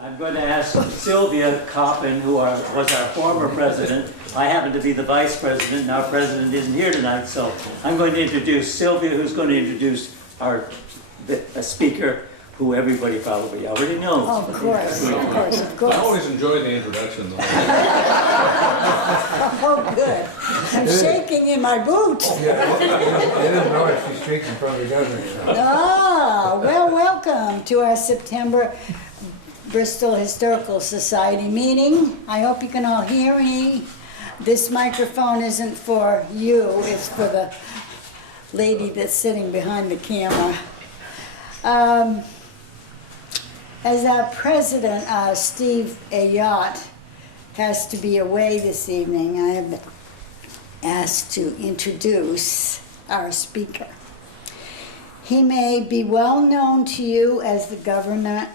I'm going to ask Sylvia Coppin, who was our former president. I happen to be the vice president, and our president isn't here tonight, so I'm going to introduce Sylvia, who's going to introduce our speaker, who everybody probably already knows. Oh, of course, of course, of course. I always enjoy the introduction, though. Oh, good. I'm shaking in my boots. Yeah, I didn't know if she's speaking from the governor. Ah, well, welcome to our September Bristol Historical Society meeting. I hope you can all hear me. This microphone isn't for you, it's for the lady that's sitting behind the camera. As our president, Steve Ayotte, has to be away this evening, I have been asked to introduce our speaker. He may be well known to you as the governor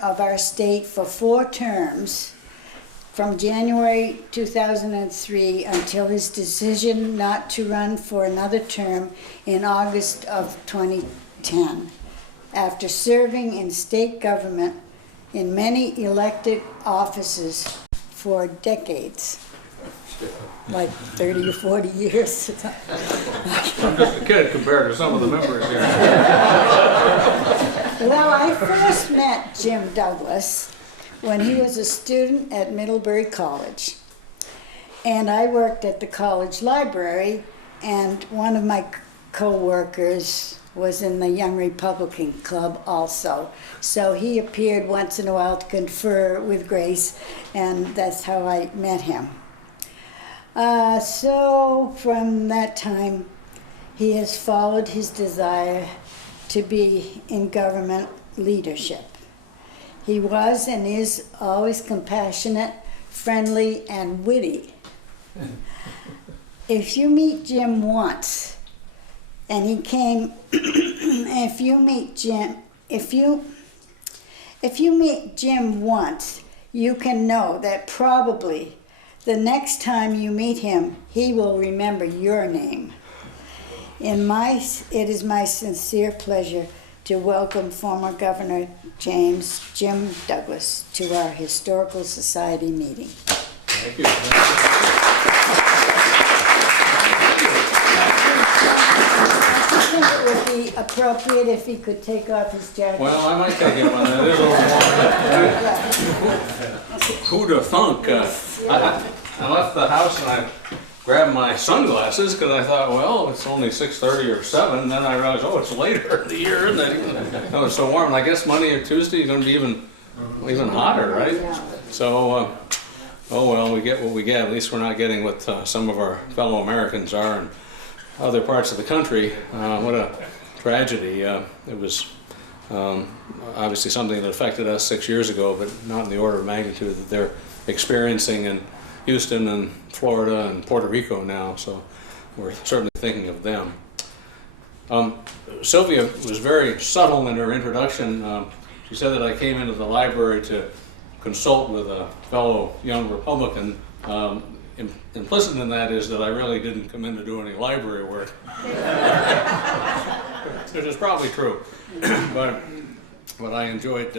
of our state for 4 terms, from January 2003 until his decision not to run for another term in August of 2010. After serving in state government in many elected offices for decades, like 30 or 40 years. I'm just a kid compared to some of the members here. Well, I first met Jim Douglas when he was a student at Middlebury College. And I worked at the college library, and one of my co-workers was in the Young Republican Club also. So he appeared once in a while to confer with Grace, and that's how I met him. So from that time, he has followed his desire to be in government leadership. He was and is always compassionate, friendly, and witty. If you meet Jim once, and he came, if you meet Jim once, you can know that probably the next time you meet him, he will remember your name. It is my sincere pleasure to welcome former Governor Jim Douglas to our Historical Society meeting. Thank you. It would be appropriate if he could take off his jacket. Well, I might take it when it is a little warm. Who'd have thunk? I left the house and I grabbed my sunglasses because I thought, well, it's only 6:30 or 7. And then I realized, oh, it's later in the year, and then it's so warm. And I guess Monday or Tuesday is going to be even hotter, right? So, oh well, we get what we get. At least we're not getting what some of our fellow Americans are in other parts of the country. What a tragedy. It was obviously something that affected us 6 years ago, but not in the order of magnitude that they're experiencing in Houston and Florida and Puerto Rico now, so we're certainly thinking of them. Sylvia was very subtle in her introduction. She said that I came into the library to consult with a fellow young Republican. Implicit in that is that I really didn't come in to do any library work, which is probably true. but I enjoyed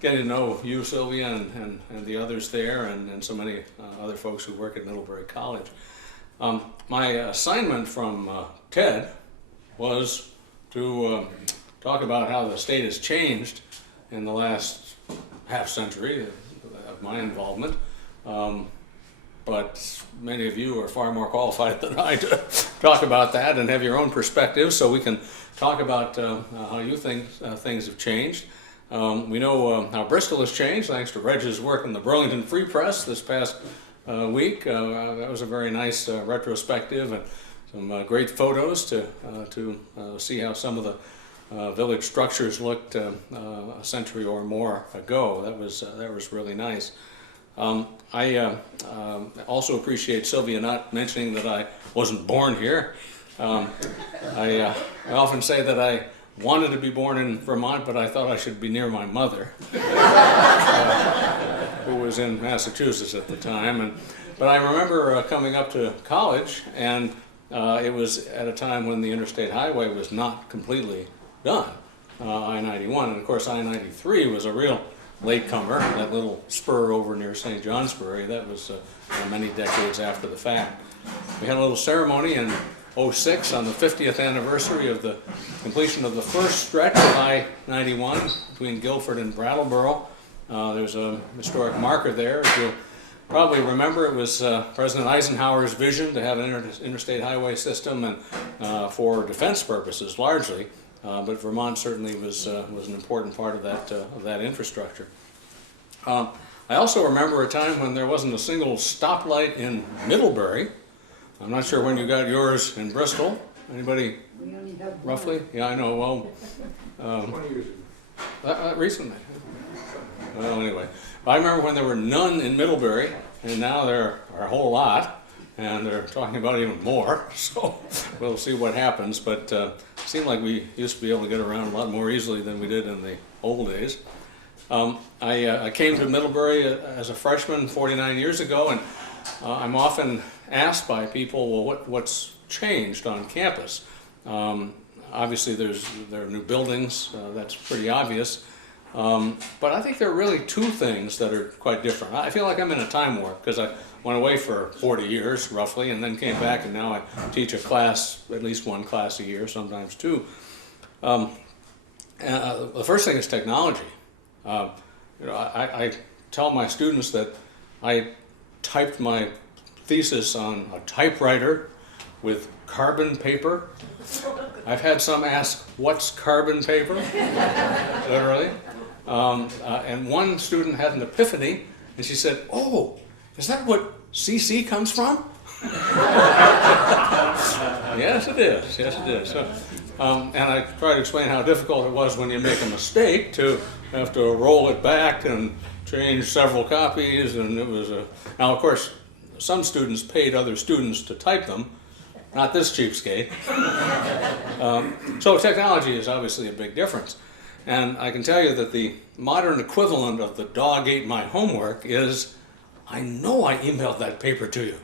getting to know you, Sylvia, and the others there, and so many other folks who work at Middlebury College. My assignment from Ted was to talk about how the state has changed in the last half century of my involvement. But many of you are far more qualified than I to talk about that and have your own perspectives, so we can talk about how you think things have changed. We know how Bristol has changed thanks to Reg's work in the Burlington Free Press this past week. That was a very nice retrospective and some great photos to see how some of the village structures looked a century or more ago. That was really nice. I also appreciate Sylvia not mentioning that I wasn't born here. I often say that I wanted to be born in Vermont, but I thought I should be near my mother, who was in Massachusetts at the time. But I remember coming up to college, and it was at a time when the interstate highway was not completely done, I-91. And of course, I-93 was a real latecomer, that little spur over near St. Johnsbury. That was many decades after the fact. We had a little ceremony in '06 on the 50th anniversary of the completion of the first stretch of I-91 between Guilford and Brattleboro. There's a historic marker there. As you'll probably remember, it was President Eisenhower's vision to have an interstate highway system and for defense purposes largely, but Vermont certainly was an important part of that infrastructure. I also remember a time when there wasn't a single stoplight in Middlebury. I'm not sure when you got yours in Bristol. Anybody? We only have one. Roughly? Yeah, I know. Well, 20 years ago. recently. Well, anyway, I remember when there were none in Middlebury, and now there are a whole lot, and they're talking about even more. So we'll see what happens. But it seemed like we used to be able to get around a lot more easily than we did in the old days. I came to Middlebury as a freshman 49 years ago, and I'm often asked by people, well, what's changed on campus? Obviously, there are new buildings. That's pretty obvious. But I think there are really two things that are quite different. I feel like I'm in a time warp because I went away for 40 years, roughly, and then came back, and now I teach a class, at least one class a year, sometimes two. The first thing is technology. I tell my students that I typed my thesis on a typewriter with carbon paper. I've had some ask, what's carbon paper? Literally. And one student had an epiphany, and she said, oh, is that what CC comes from? Yes, it is. Yes, it is. So, and I tried to explain how difficult it was when you make a mistake to have to roll it back and change several copies, and it was a... Now, of course, some students paid other students to type them, not this cheapskate. So technology is obviously a big difference. And I can tell you that the modern equivalent of the dog ate my homework is, I know I emailed that paper to you.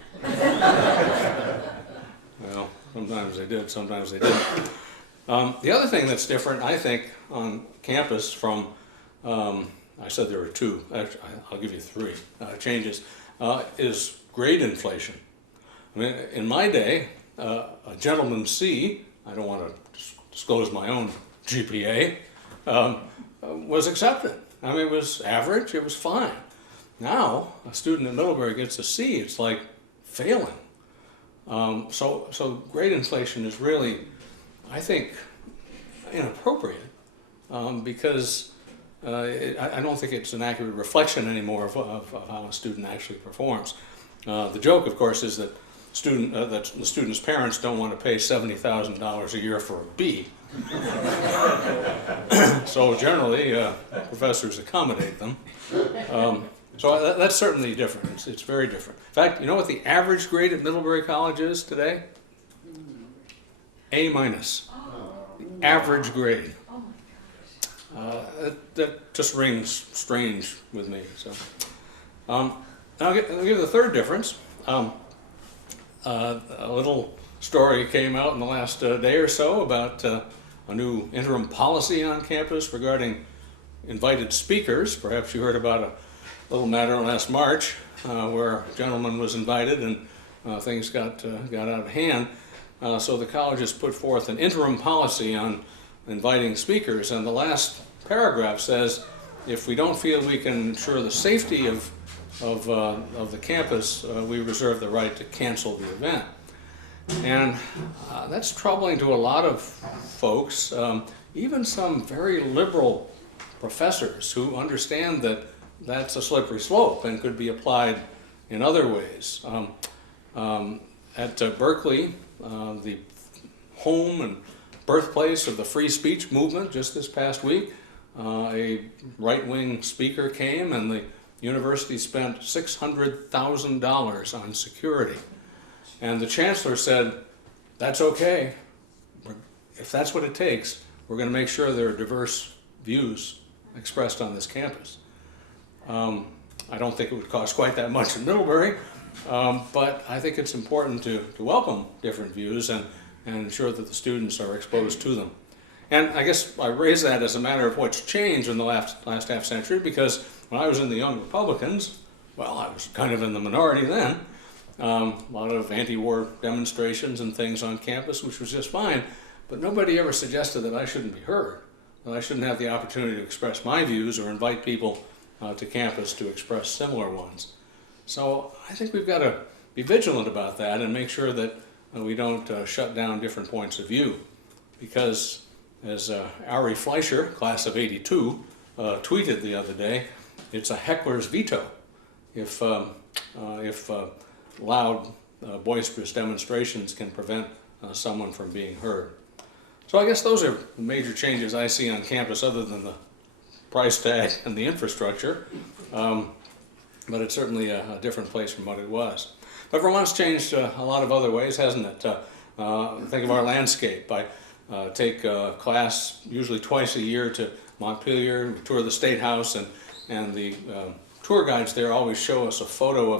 Well, sometimes they did, sometimes they didn't. The other thing that's different, I think, on campus from, I said there were two, actually, I'll give you three changes, is grade inflation. I mean, in my day, a gentleman C, I don't want to disclose my own GPA, was accepted. I mean, it was average, it was fine. Now, a student in Middlebury gets a C, it's like failing. So grade inflation is really, I think, inappropriate because I don't think it's an accurate reflection anymore of how a student actually performs. The joke, of course, is that that the student's parents don't want to pay $70,000 a year for a B. So generally, professors accommodate them. So that's certainly different. It's very different. In fact, you know what the average grade at Middlebury College is today? A-. Average grade. That just rings strange with me. So, I'll give you the third difference. A little story came out in the last day or so about a new interim policy on campus regarding invited speakers. Perhaps you heard about a little matter last March where a gentleman was invited and things got out of hand. So the college has put forth an interim policy on inviting speakers, and the last paragraph says, if we don't feel we can ensure the safety of the campus, we reserve the right to cancel the event. And that's troubling to a lot of folks, even some very liberal professors who understand that that's a slippery slope and could be applied in other ways. At Berkeley, the home and birthplace of the free speech movement, just this past week, a right-wing speaker came and the university spent $600,000 on security. And the chancellor said, that's okay. If that's what it takes, we're going to make sure there are diverse views expressed on this campus. I don't think it would cost quite that much in Middlebury, but I think it's important to welcome different views and ensure that the students are exposed to them. And I guess I raise that as a matter of what's changed in the last half century, because when I was in the Young Republicans, well, I was kind of in the minority then. A lot of anti-war demonstrations and things on campus, which was just fine, but nobody ever suggested that I shouldn't be heard, that I shouldn't have the opportunity to express my views or invite people to campus to express similar ones. So I think we've got to be vigilant about that and make sure that we don't shut down different points of view, because as Ari Fleischer, class of '82, tweeted the other day, it's a heckler's veto if loud, boisterous demonstrations can prevent someone from being heard. So I guess those are the major changes I see on campus, other than the price tag and the infrastructure. But it's certainly a different place from what it was. But Vermont's changed a lot of other ways, hasn't it? Think of our landscape. I take a class usually twice a year to Montpelier, tour the State House, and the tour guides there always show us a photo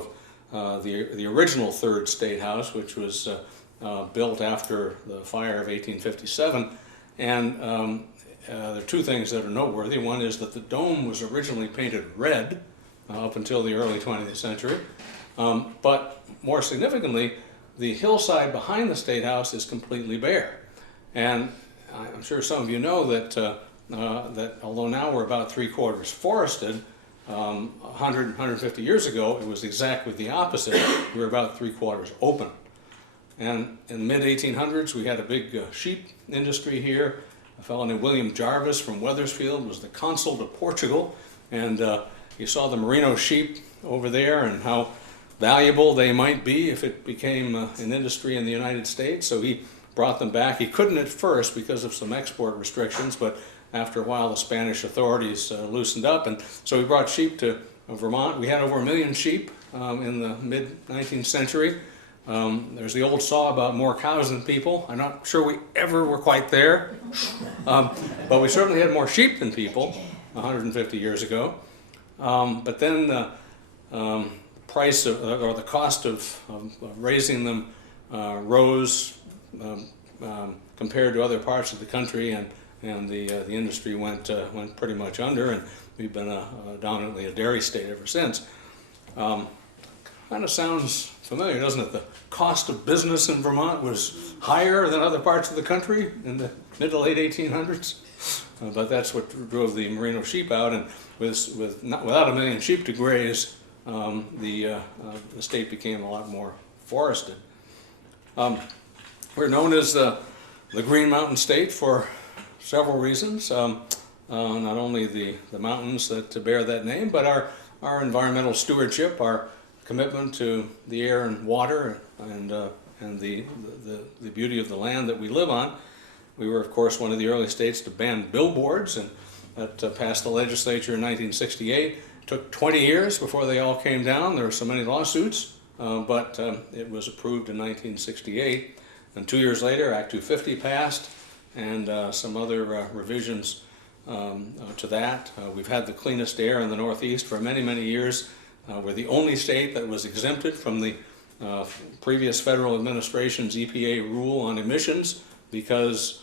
of the original Third State House, which was built after the fire of 1857. And there are two things that are noteworthy. One is that the dome was originally painted red up until the early 20th century. But more significantly, the hillside behind the State House is completely bare. And I'm sure some of you know that, that although now we're about 3/4 forested, 150 years ago it was exactly the opposite. We were about 3/4 open. And in the mid-1800s we had a big sheep industry here. A fellow named William Jarvis from Wethersfield was the consul to Portugal, and you saw the merino sheep over there and how valuable they might be if it became an industry in the United States. So he brought them back. He couldn't at first because of some export restrictions, but after a while the Spanish authorities loosened up, and so he brought sheep to Vermont. We had over 1 million sheep in the mid-19th century. There's the old saw about more cows than people. I'm not sure we ever were quite there, but we certainly had more sheep than people 150 years ago. But then the price of, or the cost of raising them rose compared to other parts of the country, and the industry went pretty much under, and we've been dominantly a dairy state ever since. Kind of sounds familiar, doesn't it? The cost of business in Vermont was higher than other parts of the country in the mid to late 1800s. But that's what drove the merino sheep out, and without 1 million sheep to graze, the state became a lot more forested. We're known as the Green Mountain State for several reasons. Not only the mountains that bear that name, but our environmental stewardship, our commitment to the air and water, and the beauty of the land that we live on. We were, of course, one of the early states to ban billboards, and that passed the legislature in 1968. It took 20 years before they all came down. There were so many lawsuits, but it was approved in 1968. And 2 years later, Act 250 passed, and some other revisions to that. We've had the cleanest air in the Northeast for many, many years. We're the only state that was exempted from the previous federal administration's EPA rule on emissions, because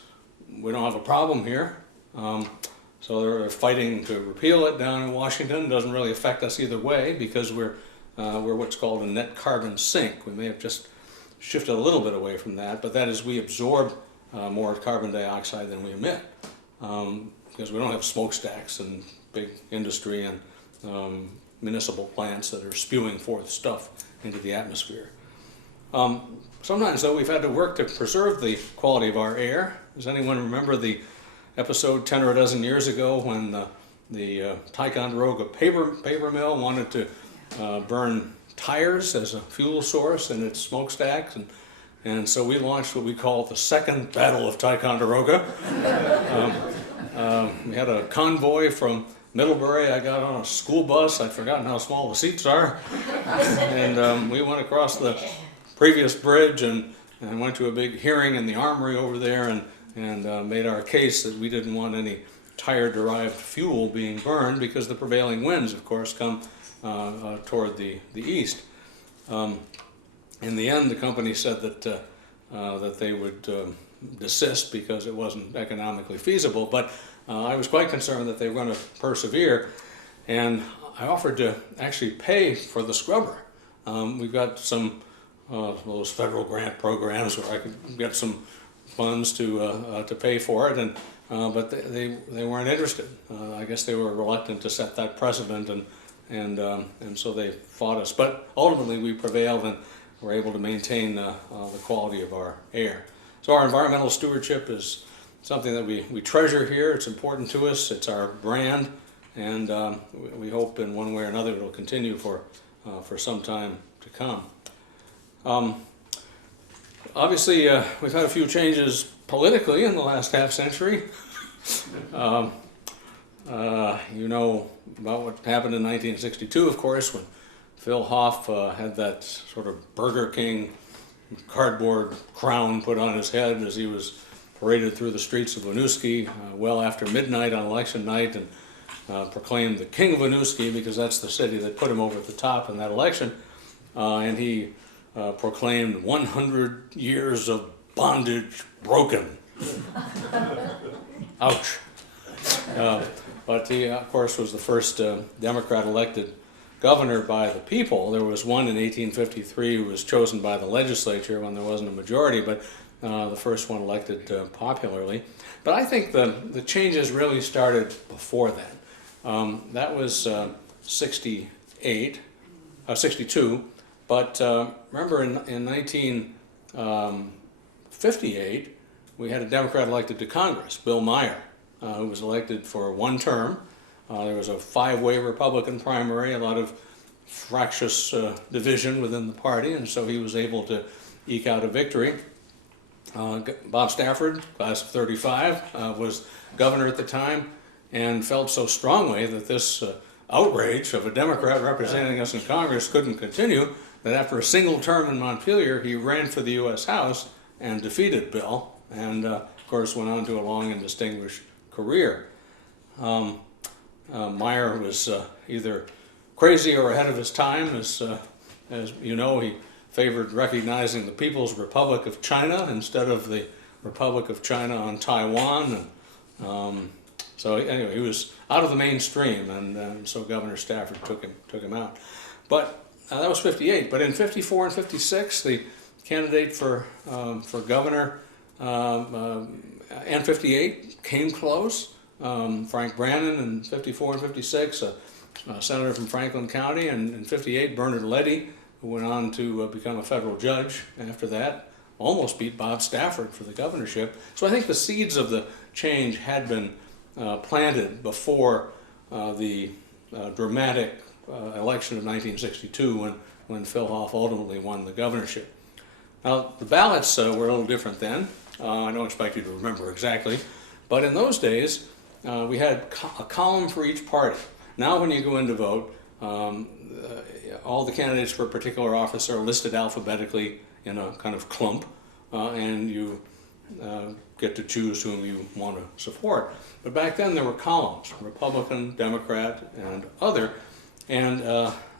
we don't have a problem here. So they're fighting to repeal it down in Washington. It doesn't really affect us either way, because we're what's called a net carbon sink. We may have just shifted a little bit away from that, but that is, we absorb more carbon dioxide than we emit, because we don't have smokestacks and big industry and municipal plants that are spewing forth stuff into the atmosphere. Sometimes, though, we've had to work to preserve the quality of our air. Does anyone remember the episode 10 or a dozen years ago when the Ticonderoga paper mill wanted to burn tires as a fuel source in its smokestacks, and so we launched what we call the Second Battle of Ticonderoga. We had a convoy from Middlebury. I got on a school bus. I'd forgotten how small the seats are, and we went across the previous bridge and went to a big hearing in the armory over there, and made our case that we didn't want any tire-derived fuel being burned, because the prevailing winds, of course, come toward the east. In the end, the company said that they would desist because it wasn't economically feasible. But I was quite concerned that they were going to persevere, and I offered to actually pay for the scrubber. We've got some those federal grant programs where I could get some funds to pay for it, and but they weren't interested. I guess they were reluctant to set that precedent, and so they fought us. But ultimately, we prevailed and were able to maintain the quality of our air. So our environmental stewardship is something that we treasure here. It's important to us. It's our brand, and we hope in one way or another it will continue for some time to come. Obviously, we've had a few changes politically in the last half century. You know about what happened in 1962, of course, when Phil Hoff had that sort of Burger King cardboard crown put on his head as he was paraded through the streets of Winooski well after midnight on election night, and proclaimed the King of Winooski because that's the city that put him over the top in that election. And he proclaimed 100 years of bondage broken. Ouch. But he, of course, was the first Democrat elected governor by the people. There was one in 1853 who was chosen by the legislature when there wasn't a majority, but the first one elected popularly. But I think the changes really started before then. That was 62, but remember in 1958, we had a Democrat elected to Congress, Bill Meyer, who was elected for one term. There was a 5-way Republican primary, a lot of fractious division within the party, and so he was able to eke out a victory. Bob Stafford, class of 35, was governor at the time and felt so strongly that this outrage of a Democrat representing us in Congress couldn't continue that after a single term in Montpelier, he ran for the U.S. House and defeated Bill, and of course went on to a long and distinguished career. Meyer was either crazy or ahead of his time. As you know, he favored recognizing the People's Republic of China instead of the Republic of China on Taiwan. And, so anyway, he was out of the mainstream, and so Governor Stafford took him out. But that was 58. But in 54 and 56, the candidate for governor and 58 came close. Frank Brannon in 54 and 56, a senator from Franklin County, and in 58, Bernard Leddy, who went on to become a federal judge after that, almost beat Bob Stafford for the governorship. So I think the seeds of the change had been planted before the dramatic election of 1962 when Phil Hoff ultimately won the governorship. Now, the ballots were a little different then. I don't expect you to remember exactly, but in those days, we had a column for each party. Now when you go in to vote, all the candidates for a particular office are listed alphabetically in a kind of clump, and you get to choose whom you want to support. But back then there were columns, Republican, Democrat, and other, and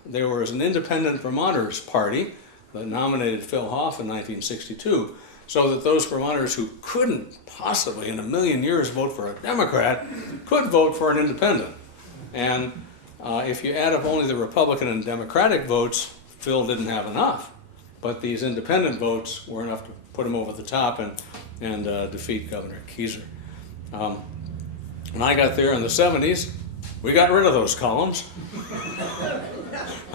there was an independent Vermonters party that nominated Phil Hoff in 1962, so that those Vermonters who couldn't possibly in a million years vote for a Democrat could vote for an independent. And if you add up only the Republican and Democratic votes, Phil didn't have enough. But these independent votes were enough to put him over the top and defeat Governor Keyser. When I got there in the 70s, we got rid of those columns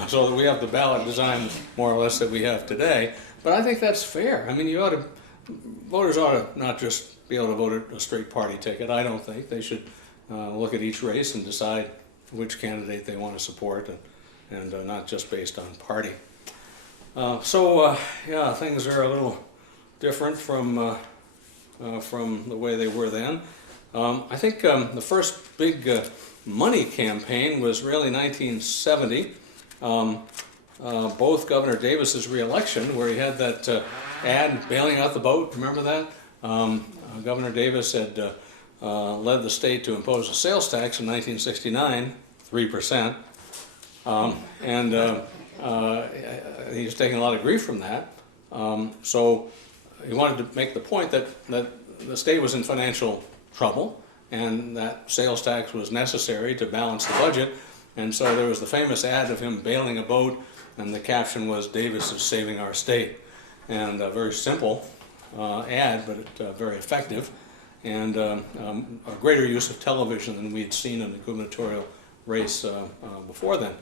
so that we have the ballot design more or less that we have today. But I think that's fair. I mean, voters ought to not just be able to vote a straight party ticket. I don't think. They should look at each race and decide which candidate they want to support, and not just based on party. Yeah, things are a little different from the way they were then. I think the first big money campaign was really 1970. Both Governor Davis's reelection, where he had that ad bailing out the boat, remember that? Governor Davis had led the state to impose a sales tax in 1969, 3%, and he was taking a lot of grief from that. So he wanted to make the point that the state was in financial trouble and that sales tax was necessary to balance the budget. And so there was the famous ad of him bailing a boat, and the caption was, "Davis is saving our state." And a very simple ad, but very effective, and a greater use of television than we had seen in the gubernatorial race before then.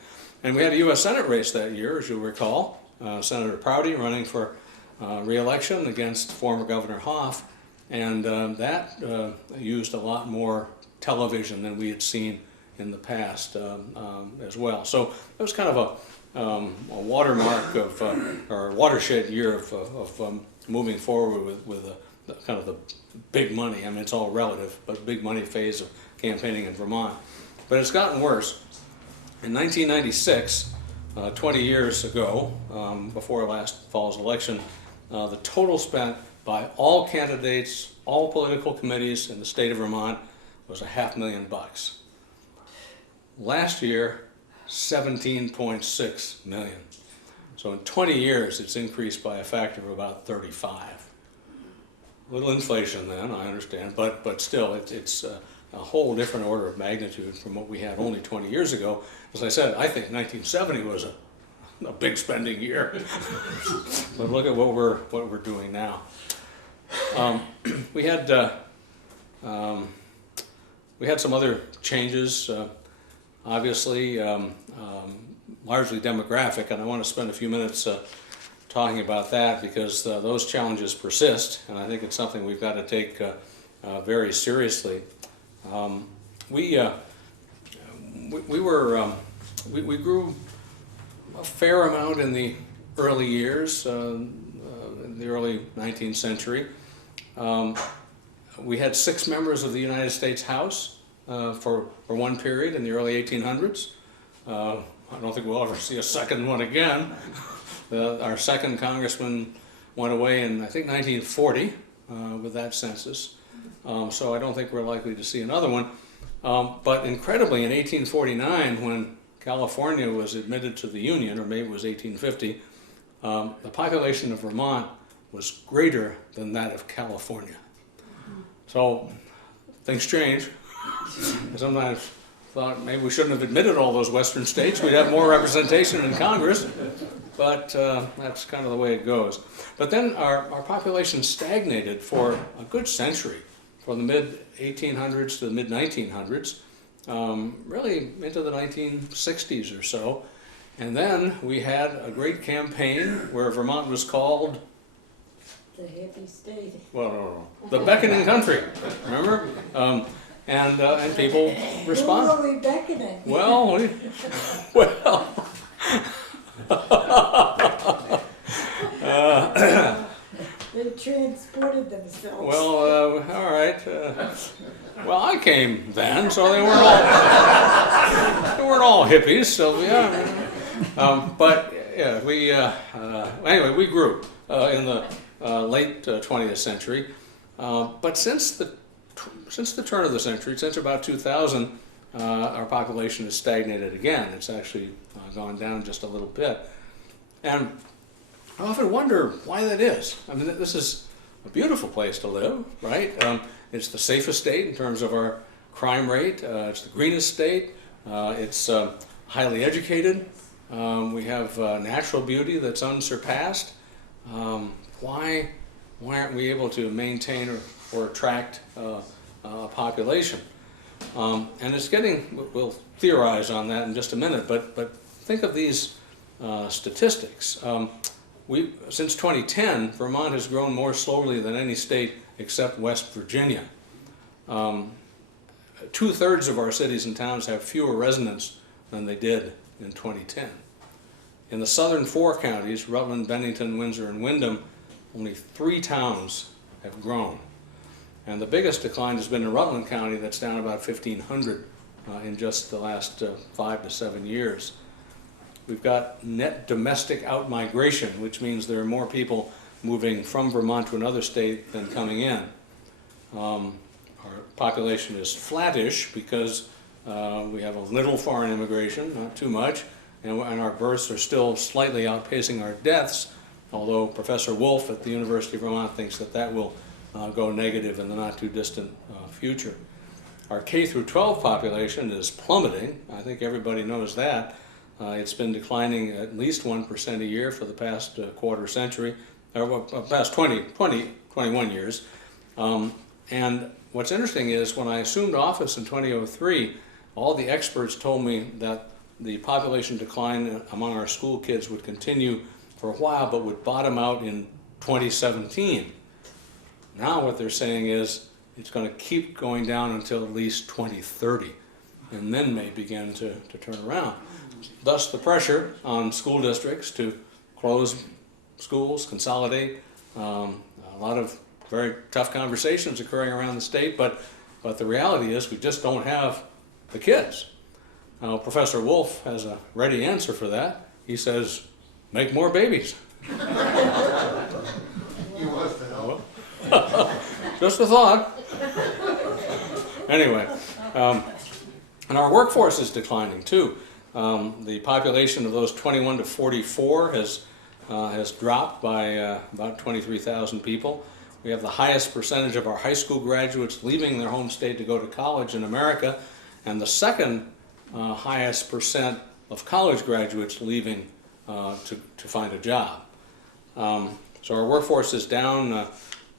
And we had a U.S. Senate race that year, as you'll recall. Senator Prouty running for re-election against former Governor Hoff, and that used a lot more television than we had seen in the past as well. So it was kind of a watermark of, or a watershed year of moving forward with kind of the big money. I mean, it's all relative, but big money phase of campaigning in Vermont. But it's gotten worse. In 1996, 20 years ago, before last fall's election, the total spent by all candidates, all political committees in the state of Vermont was $500,000. Last year, 17.6 million. So in 20 years, it's increased by a factor of about 35. A little inflation then, I understand, but still, it's a whole different order of magnitude from what we had only 20 years ago. As I said, I think 1970 was a big spending year. But look at what we're doing now. We had some other changes, obviously, largely demographic, and I want to spend a few minutes talking about that because those challenges persist, and I think it's something we've got to take very seriously. We grew a fair amount in the early years, in the early 19th century. We had 6 members of the United States House for one period in the early 1800s. I don't think we'll ever see a second one again. Our second congressman went away in, I think, 1940 with that census. So I don't think we're likely to see another one. But incredibly, in 1849, when California was admitted to the Union, or maybe it was 1850, the population of Vermont was greater than that of California. So things change. I sometimes thought maybe we shouldn't have admitted all those western states. We'd have more representation in Congress. But that's kind of the way it goes. But then our population stagnated for a good century, from the mid-1800s to the mid-1900s, really into the 1960s or so. And then we had a great campaign where Vermont was called... The hippie state. Well, no. The beckoning country, remember? And people respond. Who are we beckoning? Well, They transported themselves. well, all right. Well, I came then, so they weren't all hippies. So yeah. But yeah, anyway, we grew in the late 20th century. But since the turn of the century, since about 2000, our population has stagnated again. It's actually gone down just a little bit. And I often wonder why that is. I mean, this is a beautiful place to live, right? It's the safest state in terms of our crime rate. It's the greenest state. It's highly educated. We have natural beauty that's unsurpassed. Why aren't we able to maintain or attract a population? And it's getting, we'll theorize on that in just a minute, but think of these statistics. Since 2010, Vermont has grown more slowly than any state except West Virginia. 2/3 of our cities and towns have fewer residents than they did in 2010. In the southern 4 counties, Rutland, Bennington, Windsor, and Windham, only 3 towns have grown. And the biggest decline has been in Rutland County, that's down about 1,500 in just the last 5 to 7 years. We've got net domestic outmigration, which means there are more people moving from Vermont to another state than coming in. Our population is flattish because we have a little foreign immigration, not too much, and our births are still slightly outpacing our deaths, although Professor Wolf at the University of Vermont thinks that that will go negative in the not too distant future. Our K through 12 population is plummeting. I think everybody knows that. It's been declining at least 1% a year for the past quarter century, or past 21 years. And what's interesting is when I assumed office in 2003, all the experts told me that the population decline among our school kids would continue for a while, but would bottom out in 2017. Now what they're saying is it's going to keep going down until at least 2030, and then may begin to turn around. Thus the pressure on school districts to close schools, consolidate, a lot of very tough conversations occurring around the state, but the reality is we just don't have the kids. Now, Professor Wolf has a ready answer for that. He says, make more babies. He wants to help. Just a thought. Anyway, and our workforce is declining too. The population of those 21 to 44 has dropped by about 23,000 people. We have the highest percentage of our high school graduates leaving their home state to go to college in America, and the second highest percent of college graduates leaving to find a job. So our workforce is down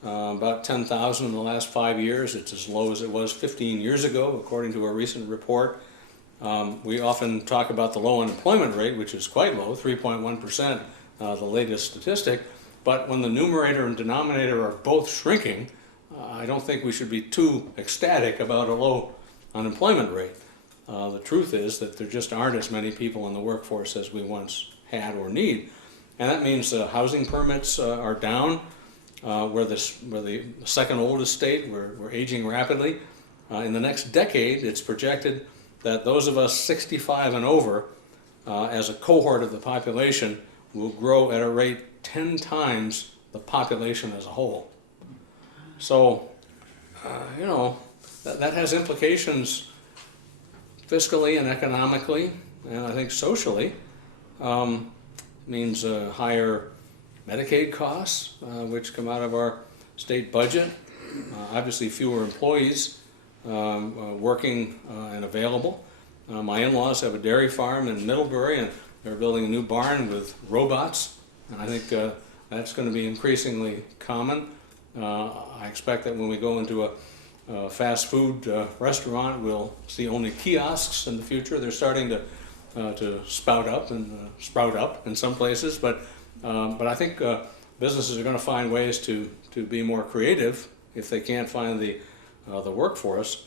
about 10,000 in the last 5 years. It's as low as it was 15 years ago, according to a recent report. We often talk about the low unemployment rate, which is quite low, 3.1%, the latest statistic. But when the numerator and denominator are both shrinking, I don't think we should be too ecstatic about a low unemployment rate. The truth is that there just aren't as many people in the workforce as we once had or need. And that means housing permits are down. We're the second oldest state. We're aging rapidly. In the next decade, it's projected that those of us 65 and over, as a cohort of the population, will grow at a rate 10 times the population as a whole. So, you know, that has implications fiscally and economically, and I think socially. Means higher Medicaid costs, which come out of our state budget. Obviously fewer employees working and available. My in-laws have a dairy farm in Middlebury, and they're building a new barn with robots, and I think that's going to be increasingly common. I expect that when we go into a fast food restaurant, we'll see only kiosks in the future. They're starting to spout up in some places, but I think businesses are going to find ways to be more creative if they can't find the workforce.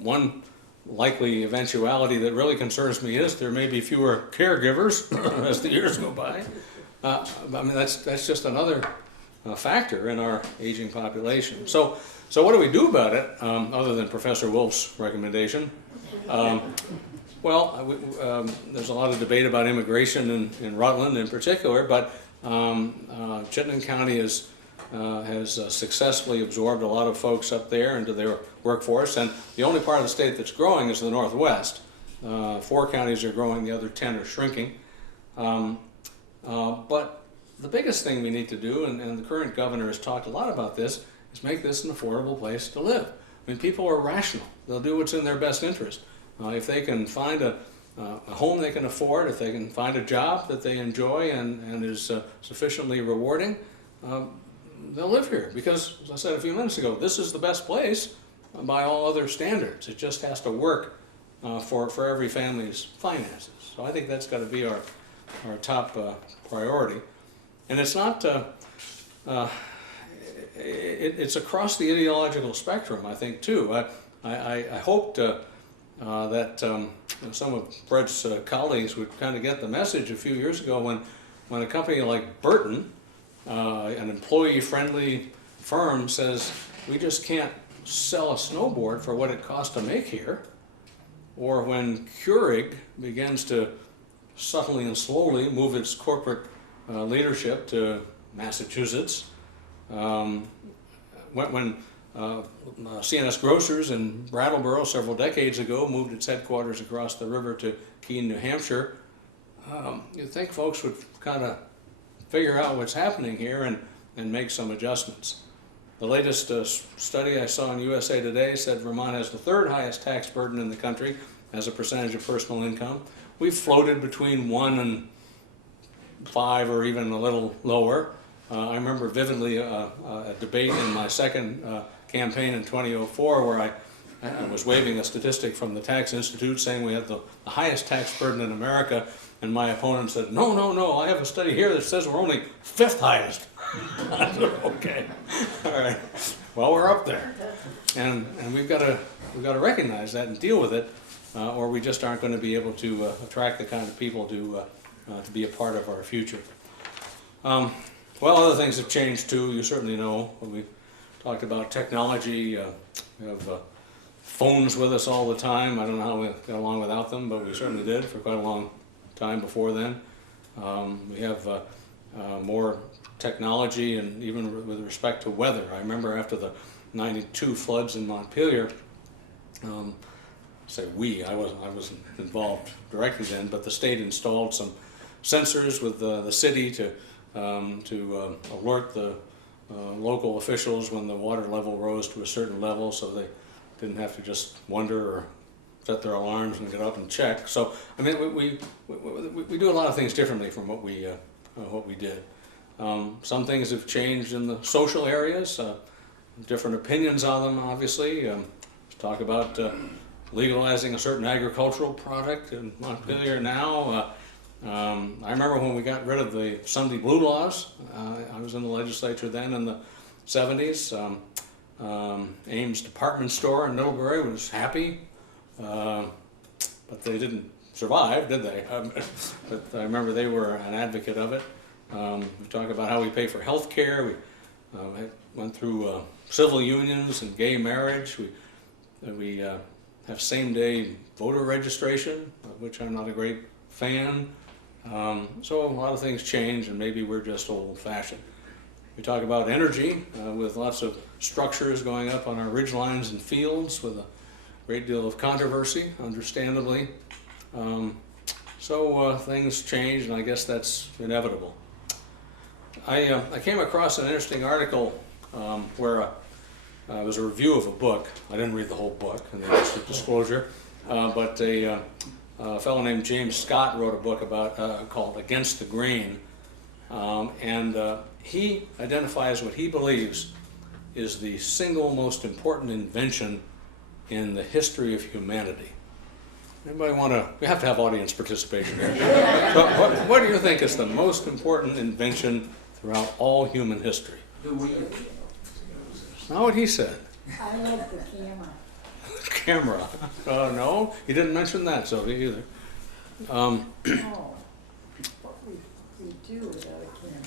One likely eventuality that really concerns me is there may be fewer caregivers as the years go by. I mean, that's just another factor in our aging population. So what do we do about it, other than Professor Wolf's recommendation? There's a lot of debate about immigration in Rutland in particular, but Chittenden County has successfully absorbed a lot of folks up there into their workforce, and the only part of the state that's growing is the Northwest. 4 counties are growing, the other 10 are shrinking. But the biggest thing we need to do, and the current governor has talked a lot about this, is make this an affordable place to live. I mean, people are rational. They'll do what's in their best interest. If they can find a home they can afford, if they can find a job that they enjoy and is sufficiently rewarding, they'll live here. Because, as I said a few minutes ago, this is the best place by all other standards. It just has to work for every family's finances. So I think that's got to be our top priority. And it's not, it's across the ideological spectrum, I think, too. I hoped that some of Brett's colleagues would kind of get the message a few years ago when a company like Burton, an employee-friendly firm, says, we just can't sell a snowboard for what it costs to make here. Or when Keurig begins to subtly and slowly move its corporate leadership to Massachusetts. When C&S Grocers in Brattleboro several decades ago moved its headquarters across the river to Keene, New Hampshire, you'd think folks would kind of figure out what's happening here and make some adjustments. The latest study I saw in USA Today said Vermont has the third highest tax burden in the country as a percentage of personal income. We've floated between 1 and 5 or even a little lower. I remember vividly a debate in my second campaign in 2004 where I was waving a statistic from the Tax Institute saying we had the highest tax burden in America, and my opponent said, no, no, no, I have a study here that says we're only 5th highest. I said, okay, all right, well, we're up there. And we've got to recognize that and deal with it, or we just aren't going to be able to attract the kind of people to be a part of our future. Well, other things have changed too, you certainly know. We talked about technology. We have phones with us all the time. I don't know how we got along without them, but we certainly did for quite a long time before then. We have more technology, and even with respect to weather. I remember after the '92 floods in Montpelier, I wasn't involved directly then, but the state installed some sensors with the city to alert the local officials when the water level rose to a certain level, so they didn't have to just wonder or set their alarms and get up and check. So I mean, we do a lot of things differently from what we did. Some things have changed in the social areas. Different opinions on them, obviously. Let's talk about legalizing a certain agricultural product in Montpelier now. I remember when we got rid of the Sunday blue laws. I was in the legislature then in the 70s. Ames department store in Middlebury was happy, but they didn't survive, did they? But I remember they were an advocate of it. We talk about how we pay for health care. We went through civil unions and gay marriage. We have same-day voter registration, of which I'm not a great fan. So a lot of things change, and maybe we're just old-fashioned. We talk about energy with lots of structures going up on our ridge lines and fields with a great deal of controversy, understandably. So things change, and I guess that's inevitable. I came across an interesting article where it was a review of a book. I didn't read the whole book, in the interest of disclosure, but a fellow named James Scott wrote a book about called Against the Grain, and he identifies what he believes is the single most important invention in the history of humanity. Anybody want to? We have to have audience participation here. So what do you think is the most important invention throughout all human history? Not what he said. I love the camera. Camera. No, he didn't mention that, Sylvia, either. Oh, what we do without a camera.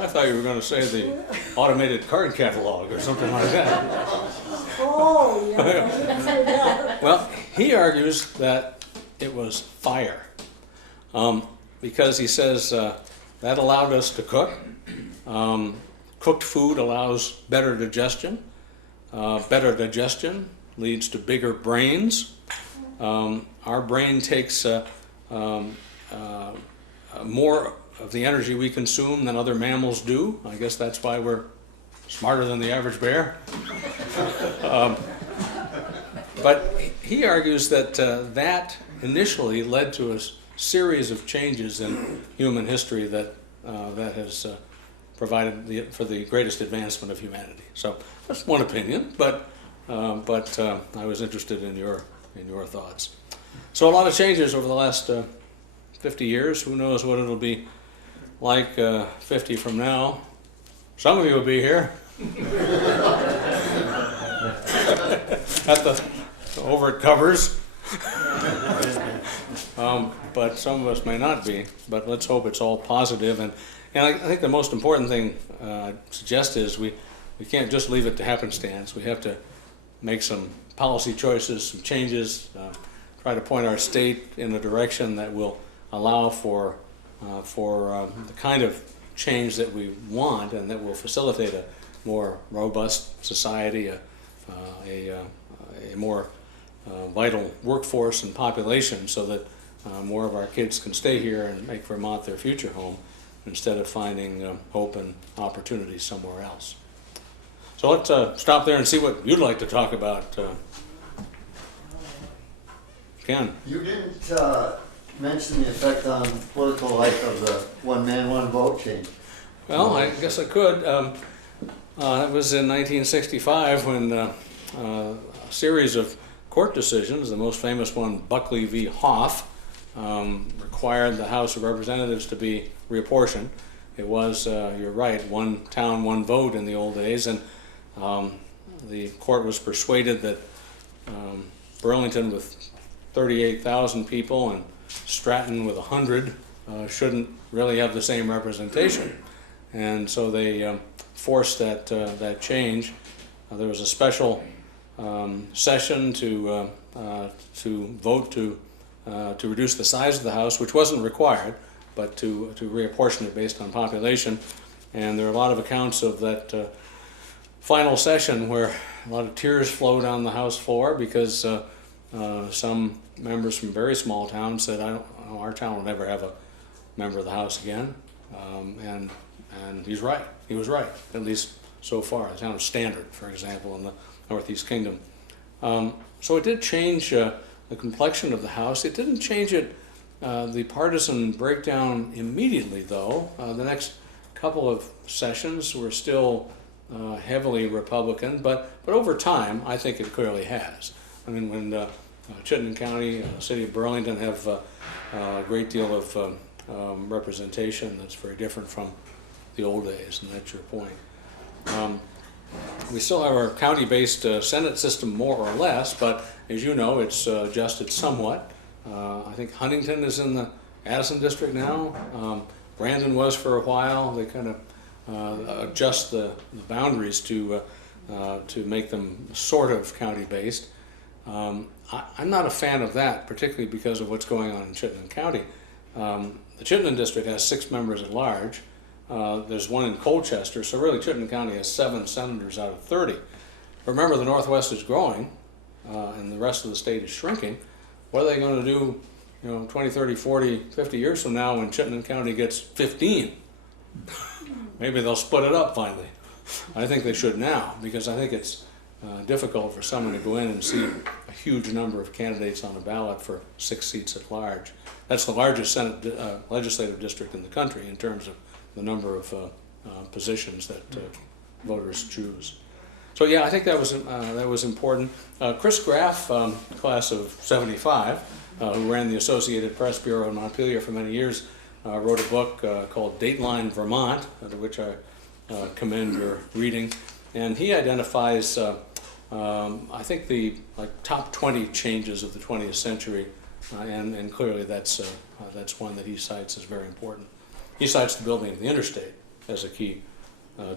I thought you were going to say the automated card catalog or something like that. Oh, yeah. Well, he argues that it was fire, because he says that allowed us to cook. Cooked food allows better digestion. Better digestion leads to bigger brains. Our brain takes more of the energy we consume than other mammals do. I guess that's why we're smarter than the average bear. But he argues that that initially led to a series of changes in human history that has provided for the greatest advancement of humanity. So that's one opinion, but I was interested in your thoughts. So a lot of changes over the last 50 years. Who knows what it'll be like 50 from now? Some of you will be here at the over it covers, but some of us may not be. But let's hope it's all positive. And I think the most important thing I'd suggest is we can't just leave it to happenstance. We have to make some policy choices, some changes, try to point our state in a direction that will allow for the kind of change that we want and that will facilitate a more robust society, a more vital workforce and population so that more of our kids can stay here and make Vermont their future home instead of finding hope and opportunity somewhere else. So let's stop there and see what you'd like to talk about. Ken? You didn't mention the effect on political life of the one man, one vote change. Well, I guess I could. It was in 1965 when a series of court decisions, the most famous one, Buckley v. Hoff, required the House of Representatives to be reapportioned. It was, you're right, one town, one vote in the old days, and the court was persuaded that Burlington with 38,000 people and Stratton with 100 shouldn't really have the same representation. And so they forced that change. There was a special session to vote to reduce the size of the House, which wasn't required, but to reapportion it based on population. And there are a lot of accounts of that final session where a lot of tears flowed on the House floor because some members from very small towns said, our town will never have a member of the House again. And he's right. He was right, at least so far. The town of Standard, for example, in the Northeast Kingdom. So it did change the complexion of the House. It didn't change it, the partisan breakdown immediately, though. The next couple of sessions were still heavily Republican, but over time, I think it clearly has. I mean, when Chittenden County, the city of Burlington have a great deal of representation that's very different from the old days, and that's your point. We still have our county-based Senate system more or less, but as you know, it's adjusted somewhat. I think Huntington is in the Addison district now. Brandon was for a while. They kind of adjust the boundaries to make them sort of county-based. I'm not a fan of that, particularly because of what's going on in Chittenden County. The Chittenden district has 6 members at large. There's one in Colchester, so really Chittenden County has 7 senators out of 30. Remember, the Northwest is growing, and the rest of the state is shrinking. What are they going to do, 20, 30, 40, 50 years from now when Chittenden County gets 15? Maybe they'll split it up finally. I think they should now, because I think it's difficult for someone to go in and see a huge number of candidates on the ballot for 6 seats at large. That's the largest Senate legislative district in the country in terms of the number of positions that voters choose. So yeah, I think that was important. Chris Graff, class of '75, who ran the Associated Press Bureau in Montpelier for many years, wrote a book called Dateline Vermont, to which I commend your reading. And he identifies, I think, the top 20 changes of the 20th century, and clearly that's one that he cites as very important. He cites the building of the interstate as a key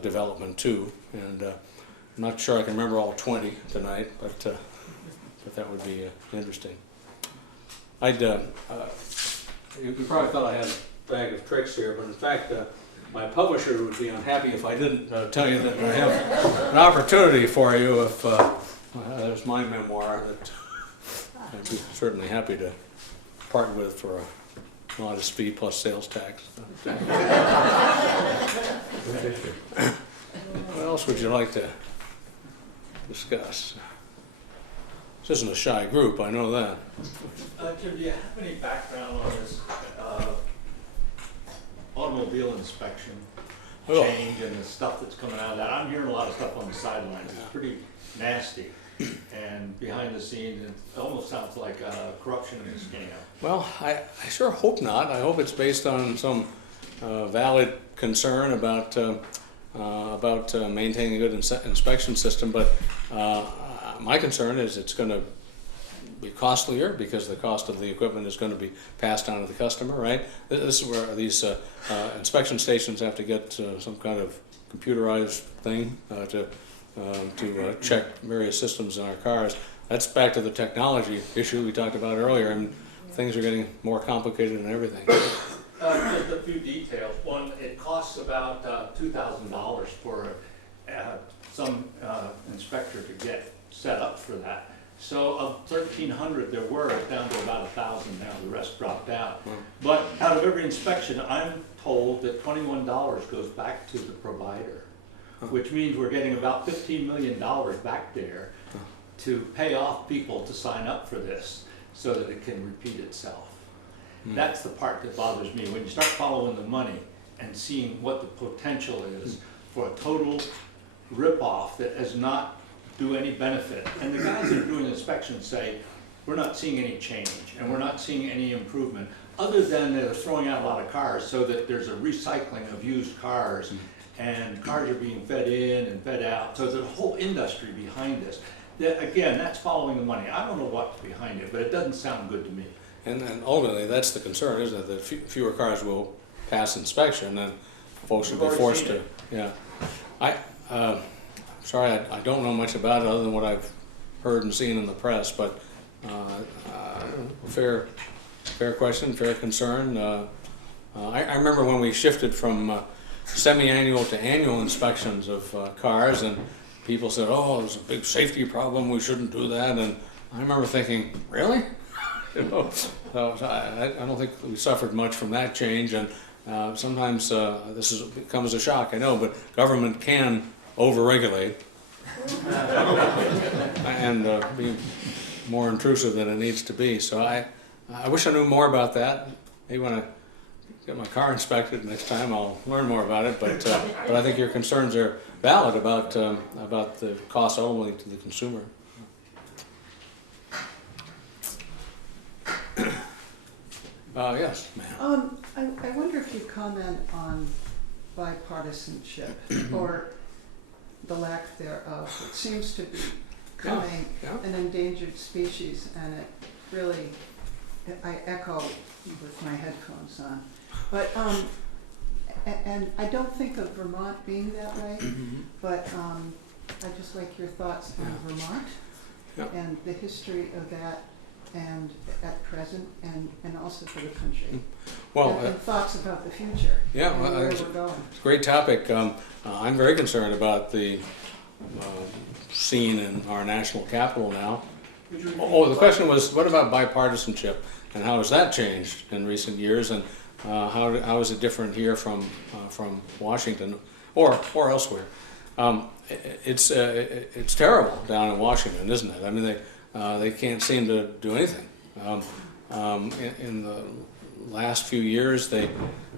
development too, and I'm not sure I can remember all 20 tonight, but that would be interesting. You probably thought I had a bag of tricks here, but in fact, my publisher would be unhappy if I didn't tell you that I have an opportunity for you. If there's my memoir that I'd be certainly happy to part with for a modest fee plus sales tax. What else would you like to discuss? This isn't a shy group, I know that. Jim, do you have any background on this automobile inspection change and the stuff that's coming out of that? I'm hearing a lot of stuff on the sidelines. It's pretty nasty. And behind the scenes, it almost sounds like corruption and a scam. Well, I sure hope not. I hope it's based on some valid concern about maintaining a good inspection system. But my concern is it's going to be costlier because the cost of the equipment is going to be passed on to the customer, right? This is where these inspection stations have to get some kind of computerized thing to check various systems in our cars. That's back to the technology issue we talked about earlier, and things are getting more complicated and everything. Just a few details. One, it costs about $2,000 for some inspector to get set up for that. So of 1,300 there were, it's down to about 1,000 now, the rest dropped out. But out of every inspection, I'm told that $21 goes back to the provider, which means we're getting about $15 million back there to pay off people to sign up for this so that it can repeat itself. That's the part that bothers me. When you start following the money and seeing what the potential is for a total rip-off that does not do any benefit. And the guys that are doing inspections say, we're not seeing any change and we're not seeing any improvement, other than they're throwing out a lot of cars so that there's a recycling of used cars and cars are being fed in and fed out. So there's a whole industry behind this. That, again, that's following the money. I don't know what's behind it, but it doesn't sound good to me. And ultimately, that's the concern, isn't it? That fewer cars will pass inspection, and folks will be forced to. Yeah, sorry, I don't know much about it other than what I've heard and seen in the press. But fair question, fair concern. I remember when we shifted from semi-annual to annual inspections of cars, and people said, "Oh, there's a big safety problem. We shouldn't do that." And I remember thinking, "Really?" You know, so I don't think we suffered much from that change, and sometimes this comes as a shock, I know, but government can overregulate and be more intrusive than it needs to be. So I wish I knew more about that. Maybe when I get my car inspected next time, I'll learn more about it. But I think your concerns are valid about the cost ultimately to the consumer. Yes, ma'am. I wonder if you'd comment on bipartisanship or the lack thereof. It seems to be becoming an endangered species, and it really, I echo with my headphones on. But, and I don't think of Vermont being that way, but I'd just like your thoughts on Vermont and the history of that, and at present, and also for the country. Well, and thoughts about the future. Yeah, and well, where it's we're going. a great topic. I'm very concerned about the scene in our national capital now. Oh, the question was, what about bipartisanship, and how has that changed in recent years, and how is it different here from Washington or elsewhere? It's terrible down in Washington, isn't it? I mean, they can't seem to do anything. In the last few years, they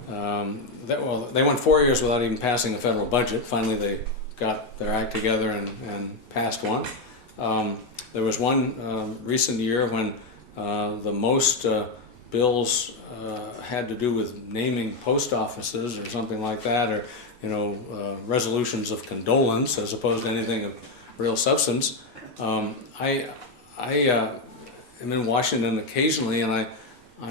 went 4 years without even passing a federal budget. Finally, they got their act together and passed one. There was one recent year when the most bills had to do with naming post offices or something like that, or resolutions of condolence as opposed to anything of real substance. I am in Washington occasionally, and I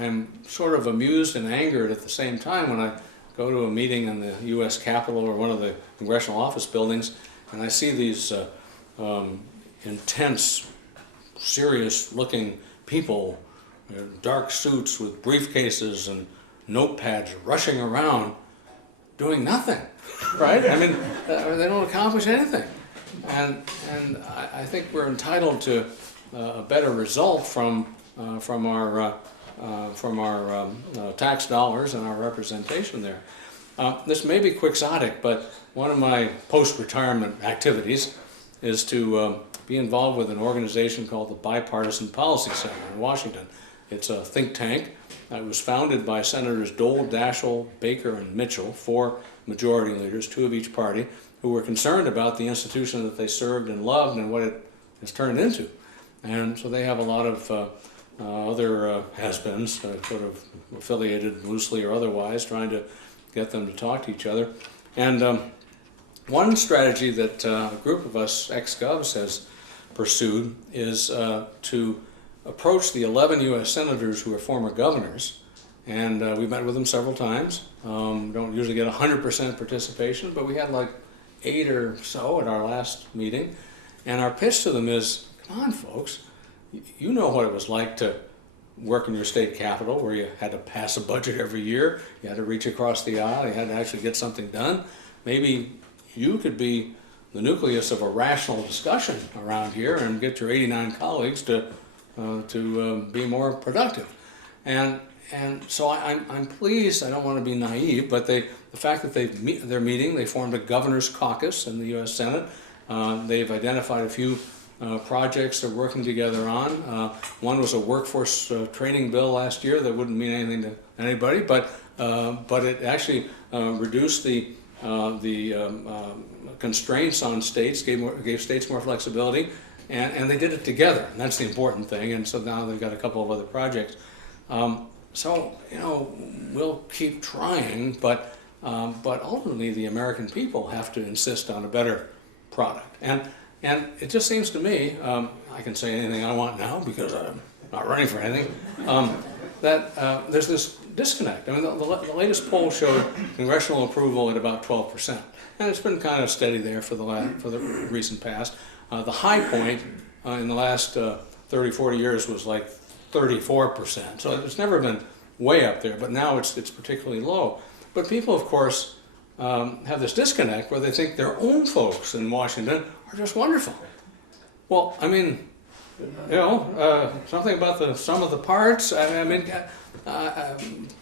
am sort of amused and angered at the same time when I go to a meeting in the U.S. Capitol or one of the congressional office buildings, and I see these intense, serious-looking people, dark suits with briefcases and notepads rushing around doing nothing, right? I mean, they don't accomplish anything. And I think we're entitled to a better result from our tax dollars and our representation there. This may be quixotic, but one of my post-retirement activities is to be involved with an organization called the Bipartisan Policy Center in Washington. It's a think tank. It was founded by Senators Dole, Daschle, Baker, and Mitchell, 4 majority leaders, 2 of each party, who were concerned about the institution that they served and loved and what it has turned into. And so they have a lot of other has-beens, sort of affiliated loosely or otherwise, trying to get them to talk to each other. And one strategy that a group of us ex-govs has pursued is to approach the 11 U.S. senators who are former governors, and we met with them several times. Don't usually get 100% participation, but we had like 8 or so at our last meeting. And our pitch to them is, come on, folks, you know what it was like to work in your state capital, where you had to pass a budget every year, you had to reach across the aisle, you had to actually get something done. Maybe you could be the nucleus of a rational discussion around here and get your 89 colleagues to be more productive. And so I'm pleased. I don't want to be naive, but the fact that they're meeting, they formed a governor's caucus in the U.S. Senate. They've identified a few projects they're working together on. One was a workforce training bill last year that wouldn't mean anything to anybody, but it actually reduced the constraints on states, gave states more flexibility, and they did it together. And that's the important thing. And so now they've got a couple of other projects. So we'll keep trying, but ultimately the American people have to insist on a better product. And it just seems to me, I can say anything I want now because I'm not running for anything, that there's this disconnect. I mean, the latest poll showed congressional approval at about 12%, and it's been kind of steady there for the recent past. The high point in the last 30, 40 years was like 34%, so it's never been way up there, but now it's particularly low. But people, of course, have this disconnect where they think their own folks in Washington are just wonderful. Well, I mean, something about the sum of the parts. I mean,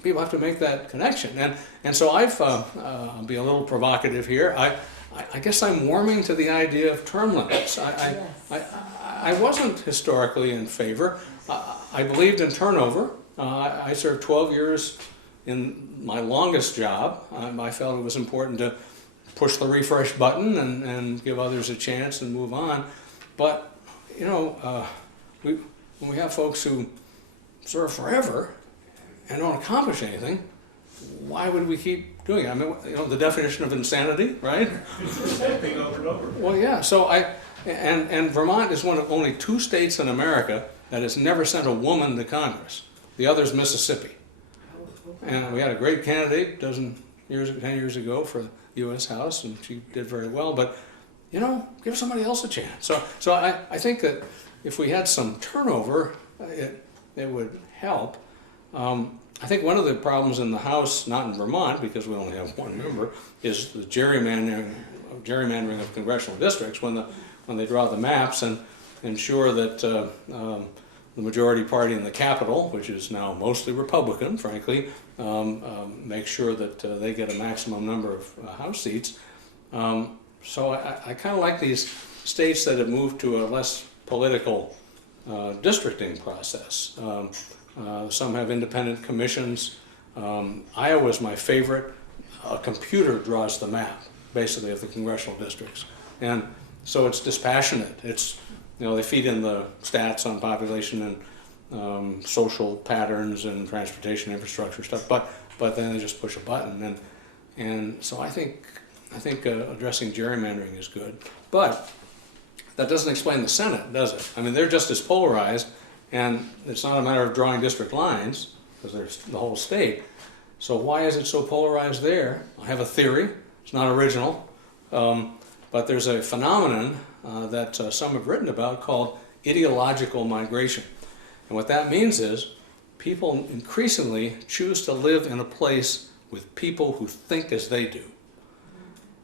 people have to make that connection, and so I'll be a little provocative here. I guess I'm warming to the idea of term limits. I wasn't historically in favor. I believed in turnover. I served 12 years in my longest job. I felt it was important to push the refresh button and give others a chance and move on. But when we have folks who serve forever and don't accomplish anything, why would we keep doing it? I mean, the definition of insanity, right? It's the same thing over and over. Well, yeah. So and Vermont is one of only 2 states in America that has never sent a woman to Congress. The other is Mississippi. And we had a great candidate 10 years ago for the U.S. House, and she did very well. But give somebody else a chance. So I think that if we had some turnover, it would help. I think one of the problems in the House, not in Vermont, because we only have 1 member, is the gerrymandering of congressional districts when they draw the maps and ensure that the majority party in the Capitol, which is now mostly Republican, frankly, make sure that they get a maximum number of House seats. So I kind of like these states that have moved to a less political districting process. Some have independent commissions. Iowa's my favorite. A computer draws the map, basically, of the congressional districts. And so it's dispassionate. It's, they feed in the stats on population and social patterns and transportation infrastructure stuff, but then they just push a button. And so I think addressing gerrymandering is good. But that doesn't explain the Senate, does it? I mean, they're just as polarized, and it's not a matter of drawing district lines, because there's the whole state. So why is it so polarized there? I have a theory. It's not original. But there's a phenomenon that some have written about called ideological migration. And what that means is people increasingly choose to live in a place with people who think as they do.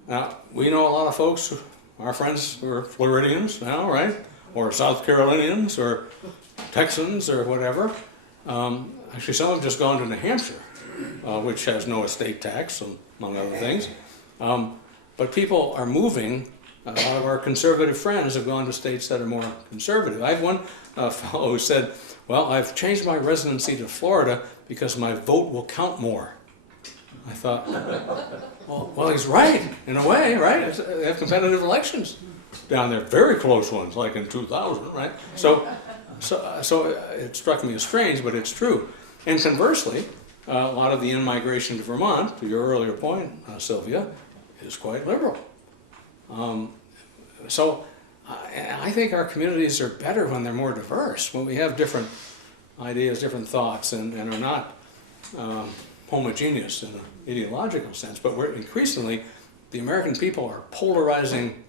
Now, we know a lot of folks, our friends who are Floridians now, right? Or South Carolinians or Texans or whatever. Actually, some have just gone to New Hampshire, which has no estate tax, among other things. But people are moving. A lot of our conservative friends have gone to states that are more conservative. I had one fellow who said, well, I've changed my residency to Florida because my vote will count more. I thought, well, he's right, in a way, right? They have competitive elections down there, very close ones, like in 2000, right? So it struck me as strange, but it's true. And conversely, a lot of the in-migration to Vermont, to your earlier point, Sylvia, is quite liberal. So I think our communities are better when they're more diverse, when we have different ideas, different thoughts, and are not homogeneous in an ideological sense. But we're increasingly, the American people are polarizing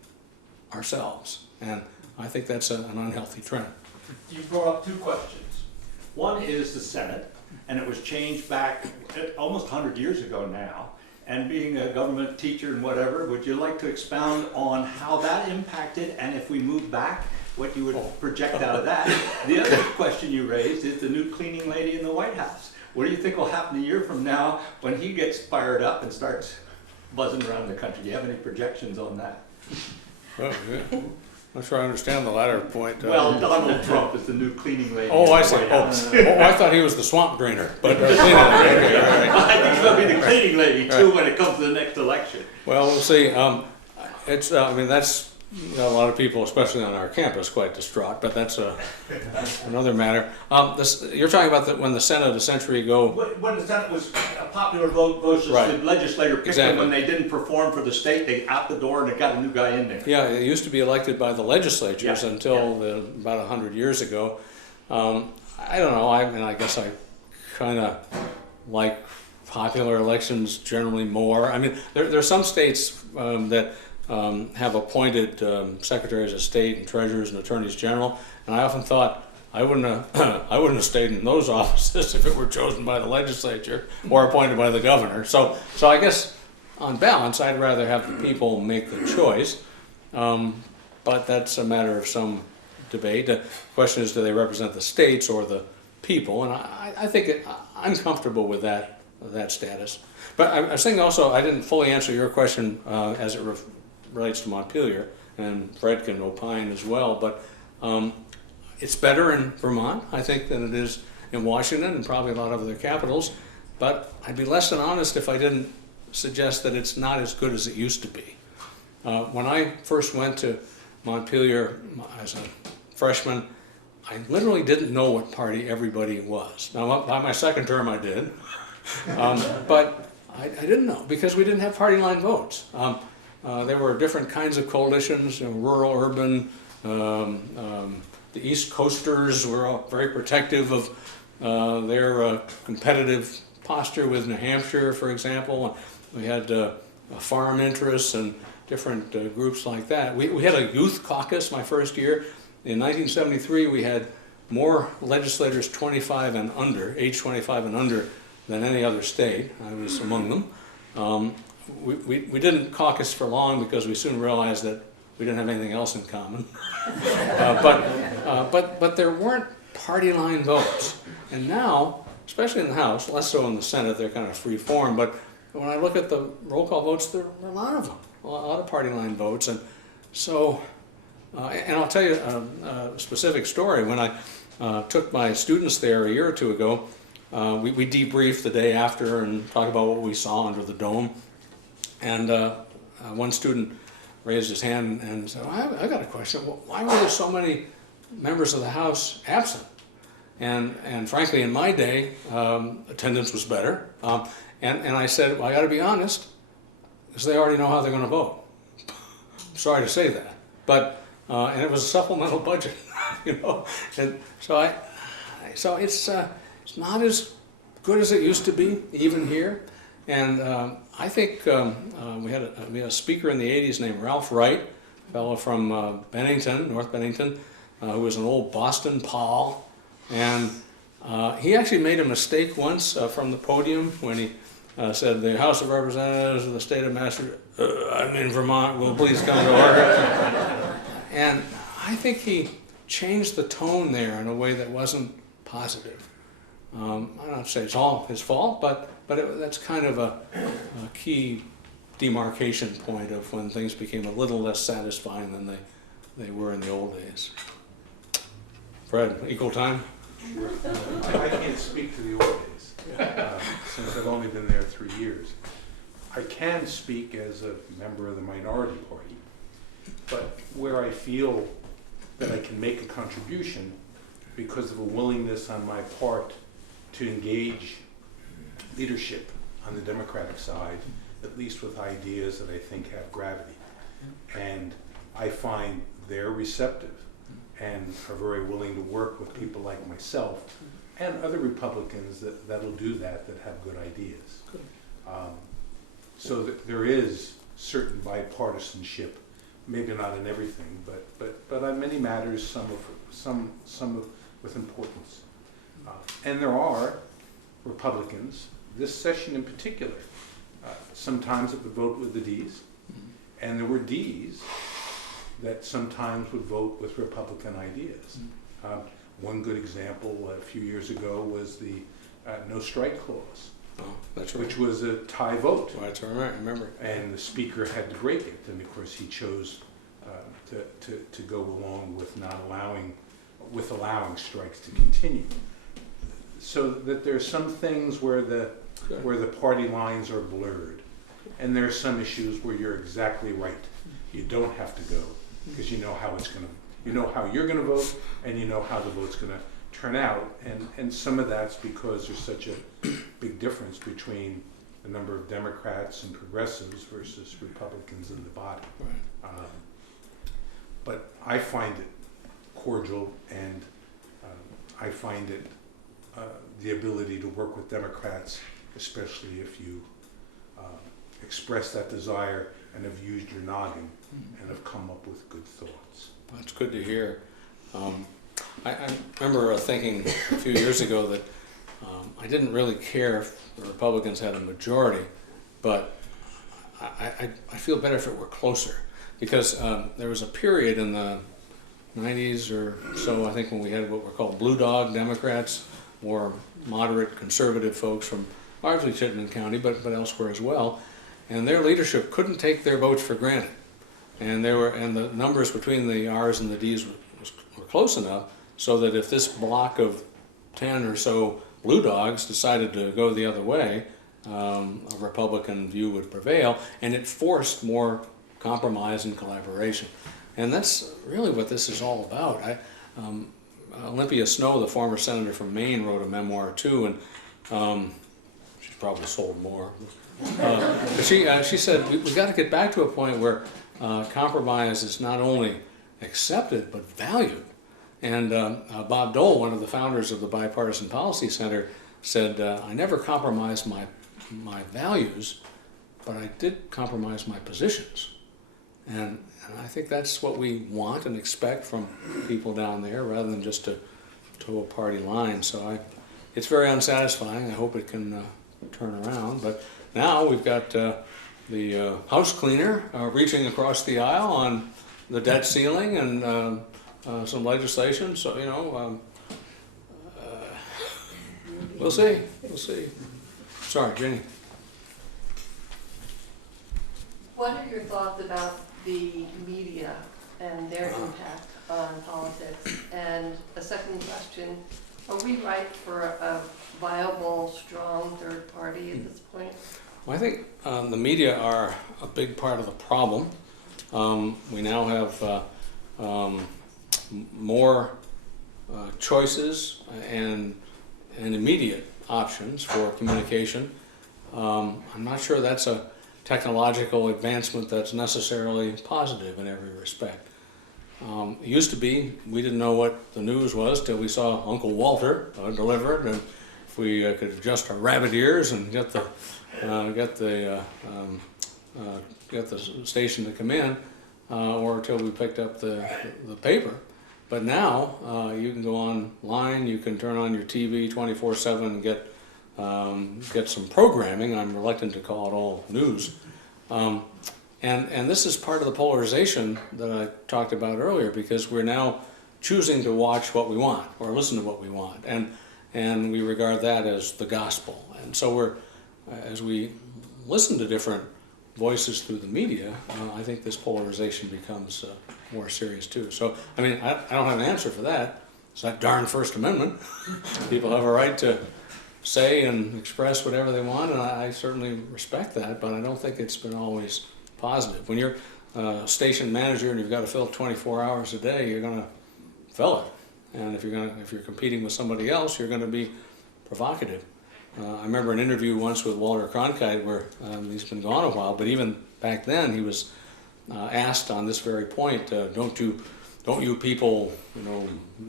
ourselves, and I think that's an unhealthy trend. You brought up 2 questions. One is the Senate, and it was changed back almost 100 years ago now. and being a government teacher and whatever, would you like to expound on how that impacted, and if we move back, what you would project out of that? The other question you raised is the new cleaning lady in the White House. What do you think will happen a year from now when he gets fired up and starts buzzing around the country? Do you have any projections on that? Well, yeah. I'm not sure I understand the latter point. Well, Donald Trump is the new cleaning lady. Oh, in I the see. White Oh, House. I thought he was the swamp drainer, but cleaning. Okay, all right. I think she'll be the cleaning lady too when it comes to the next election. Well, we'll see. It's, I mean, that's, you know, a lot of people, especially on our campus, quite distraught, but that's another matter. You're talking about when the Senate a century ago. When the Senate was a popular vote versus Right. the legislator picked Exactly. them when they didn't perform for the state, they out the door and they got a new guy in there. Yeah, it used to be elected by the legislatures Yeah, until about 100 years ago. I don't know. I mean, I guess I kind of like popular elections generally more. I mean, there are some states that have appointed secretaries of state and treasurers and attorneys general, and I often thought I wouldn't have stayed in those offices if it were chosen by the legislature or appointed by the governor. So I guess on balance, I'd rather have the people make the choice, but that's a matter of some debate. The question is, do they represent the states or the people? And I think I'm comfortable with that status. But I was thinking also, I didn't fully answer your question as it relates to Montpelier, and Fred can opine as well, but it's better in Vermont, I think, than it is in Washington and probably a lot of other capitals, but I'd be less than honest if I didn't suggest that it's not as good as it used to be. When I first went to Montpelier as a freshman, I literally didn't know what party everybody was. Now, by my second term I did, but I didn't know because we didn't have party line votes. There were different kinds of coalitions, you know, rural, urban. The East Coasters were all very protective of their competitive posture with New Hampshire, for example. We had farm interests and different groups like that. We had a youth caucus my first year. In 1973, we had more legislators 25 and under, age 25 and under, than any other state. I was among them. We didn't caucus for long because we soon realized that we didn't have anything else in common. But there weren't party line votes. And now, especially in the House, less so in the Senate, they're kind of free form, but when I look at the roll call votes, there are a lot of them, a lot of party line votes. And so, and I'll tell you a specific story. When I took my students there a year or two ago, we debriefed the day after and talked about what we saw under the dome. And one student raised his hand and said, I got a question. Why were there so many members of the House absent? And frankly, in my day, attendance was better. And I said, well, I got to be honest, because they already know how they're going to vote. Sorry to say that. But, and it was a supplemental budget, you know. And so it's not as good as it used to be, even here. And I think we had a speaker in the 80s named Ralph Wright, a fellow from Bennington, North Bennington, who was an old Boston Pol. And he actually made a mistake once from the podium when he said, the House of Representatives of the state of Massachusetts, I'm in Vermont, will please come to order. And I think he changed the tone there in a way that wasn't positive. I don't say it's all his fault, but that's kind of a key demarcation point of when things became a little less satisfying than they were in the old days. Fred, equal time? I can't speak to the old days, since I've only been there 3 years. I can speak as a member of the minority party, but where I feel that I can make a contribution because of a willingness on my part to engage leadership on the Democratic side, at least with ideas that I think have gravity. And I find they're receptive and are very willing to work with people like myself and other Republicans that'll do that have good ideas. So that there is certain bipartisanship, maybe not in everything, but on many matters, some with importance. And there are Republicans, this session in particular, sometimes it would vote with the Ds, and there were Ds that sometimes would vote with Republican ideas. One good example a few years ago was the no strike clause, Oh, that's right. which was a tie vote. That's all right, I remember. And the speaker had to break it, and of course he chose to go along with allowing strikes to continue. So that there's some things where the party lines are blurred, and there are some issues where you're exactly right. You don't have to go because you know how you're going to vote, and you know how the vote's going to turn out, and some of that's because there's such a big difference between the number of Democrats and progressives versus Republicans in the body. Right. But I find it cordial, and I find it the ability to work with Democrats, especially if you express that desire and have used your noggin and have come up with good thoughts. That's good to hear. I remember thinking a few years ago that I didn't really care if the Republicans had a majority, but I feel better if it were closer, because there was a period in the 90s or so, I think, when we had what were called blue dog Democrats, more moderate conservative folks from largely Chittenden County, but elsewhere as well, and their leadership couldn't take their votes for granted, and the numbers between the R's and the D's were close enough so that if this block of 10 or so blue dogs decided to go the other way, a Republican view would prevail, and it forced more compromise and collaboration. And that's really what this is all about. Olympia Snow, the former senator from Maine, wrote a memoir too, and she's probably sold more. But she said, we've got to get back to a point where compromise is not only accepted, but valued. And Bob Dole, one of the founders of the Bipartisan Policy Center, said, I never compromised my values, but I did compromise my positions. And I think that's what we want and expect from people down there, rather than just to toe a party line. So it's very unsatisfying. I hope it can turn around. But now we've got the house cleaner reaching across the aisle on the debt ceiling and some legislation. So, you know, we'll see. We'll see. Sorry, Jenny. What are your thoughts about the media and their impact on politics? And a second question, are we right for a viable, strong third party at this point? Well, I think the media are a big part of the problem. We now have more choices and immediate options for communication. I'm not sure that's a technological advancement that's necessarily positive in every respect. It used to be we didn't know what the news was till we saw Uncle Walter deliver it, and if we could adjust our rabbit ears and get the station to come in, or till we picked up the paper. But now you can go online, you can turn on your TV 24/7 and get some programming. I'm reluctant to call it all news. And this is part of the polarization that I talked about earlier, because we're now choosing to watch what we want or listen to what we want, and we regard that as the gospel. And so as we listen to different voices through the media, I think this polarization becomes more serious too. So, I mean, I don't have an answer for that. It's that darn First Amendment. People have a right to say and express whatever they want, and I certainly respect that, but I don't think it's been always positive. When you're a station manager and you've got to fill 24 hours a day, you're going to fill it. And if you're competing with somebody else, you're going to be provocative. I remember an interview once with Walter Cronkite where he's been gone a while, but even back then he was asked on this very point, don't you people,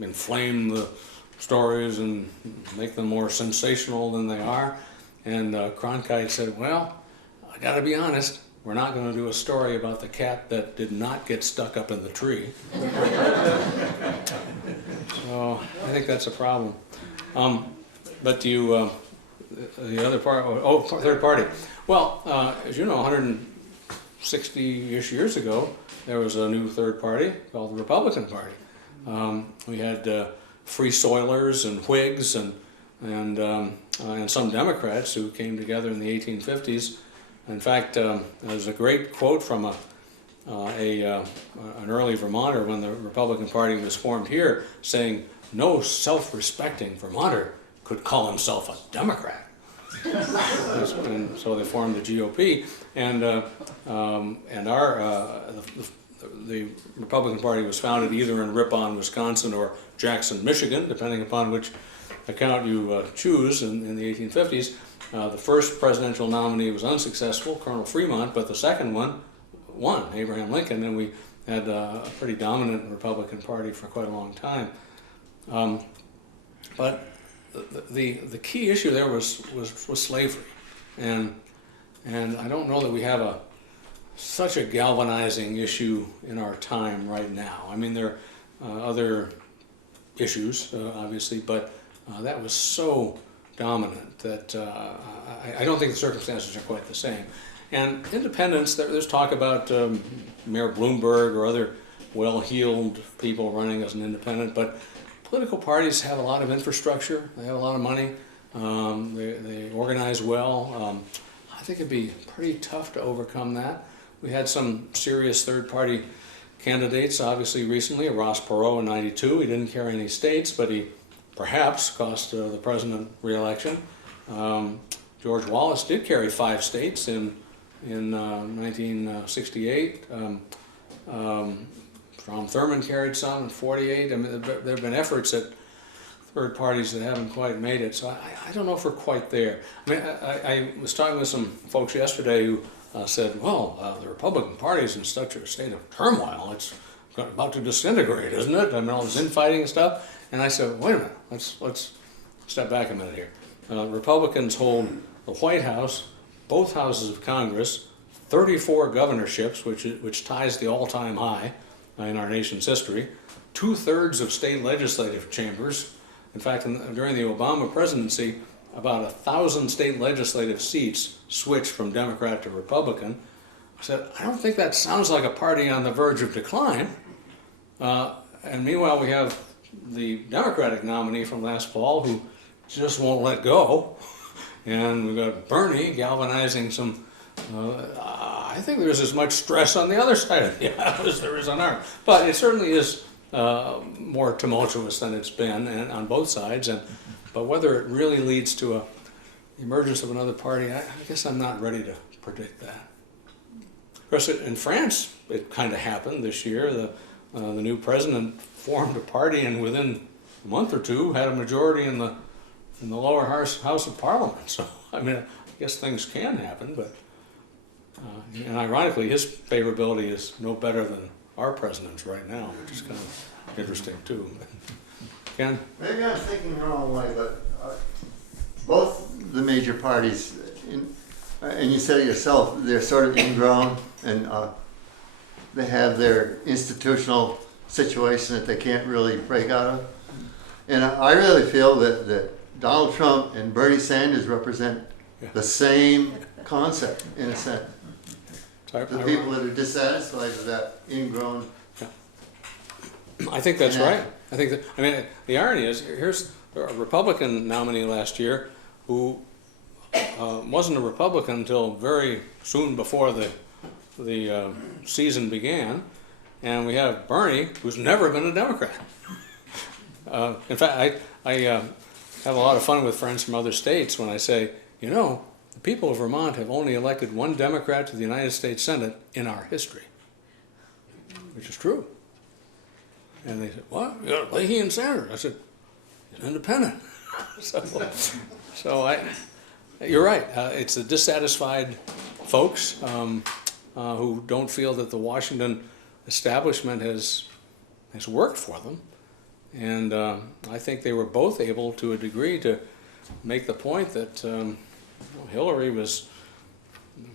inflame the stories and make them more sensational than they are? And Cronkite said, well, I gotta be honest, we're not going to do a story about the cat that did not get stuck up in the tree. So I think that's a problem. But the other part, third party. Well, as you know, 160-ish years ago, there was a new third party called the Republican Party. We had Free Soilers and Whigs and some Democrats who came together in the 1850s. In fact, there's a great quote from an early Vermonter when the Republican Party was formed here, saying, "No self-respecting Vermonter could call himself a Democrat." And so they formed the GOP, and the Republican Party was founded either in Ripon, Wisconsin, or Jackson, Michigan, depending upon which account you choose in the 1850s. The first presidential nominee was unsuccessful, Colonel Fremont, but the second one won, Abraham Lincoln, and we had a pretty dominant Republican Party for quite a long time. But the key issue there was slavery, and I don't know that we have such a galvanizing issue in our time right now. I mean, there are other issues, obviously, but that was so dominant that I don't think the circumstances are quite the same. And independence, there's talk about Mayor Bloomberg or other well-heeled people running as an independent, but political parties have a lot of infrastructure, they have a lot of money, they organize well. I think it'd be pretty tough to overcome that. We had some serious third-party candidates, obviously recently, Ross Perot in '92. He didn't carry any states, but he perhaps cost the president re-election. George Wallace did carry 5 states in 1968. Strom Thurmond carried some in '48. I mean, there have been efforts at third parties that haven't quite made it, so I don't know if we're quite there. I mean, I was talking with some folks yesterday who said, well, the Republican Party is in such a state of turmoil, it's about to disintegrate, isn't it? I mean, all this infighting and stuff. And I said, wait a minute, let's step back a minute here. Republicans hold the White House, both houses of Congress, 34 governorships, which ties the all-time high in our nation's history, 2/3 of state legislative chambers. In fact, during the Obama presidency, about 1,000 state legislative seats switched from Democrat to Republican. I said, I don't think that sounds like a party on the verge of decline. And meanwhile, we have the Democratic nominee from last fall who just won't let go. And we've got Bernie galvanizing some, I think there's as much stress on the other side of the aisle as there is on ours. But it certainly is more tumultuous than it's been and on both sides. But whether it really leads to the emergence of another party, I guess I'm not ready to predict that. Of course, in France, it kind of happened this year. The new president formed a party and within a month or two had a majority in the lower house of Parliament. So, I mean, I guess things can happen, but and ironically, his favorability is no better than our president's right now, which is kind of interesting too. Ken? Maybe I'm thinking the wrong way, but both the major parties, and you said it yourself, they're sort of ingrown, and they have their institutional situation that they can't really break out of. And I really feel that Donald Trump and Bernie Sanders represent the same concept, in a sense. The people that are dissatisfied with that ingrown. I think that's right. I think that, I mean, the irony is, here's a Republican nominee last year who wasn't a Republican until very soon before the season began, and we have Bernie, who's never been a Democrat. In fact, I have a lot of fun with friends from other states when I say, you know, the people of Vermont have only elected one Democrat to the United States Senate in our history, which is true. And they said, what? You got Leahy and Sanders. I said, he's independent. so you're right. It's the dissatisfied folks who don't feel that the Washington establishment has worked for them. And I think they were both able, to a degree, to make the point that Hillary was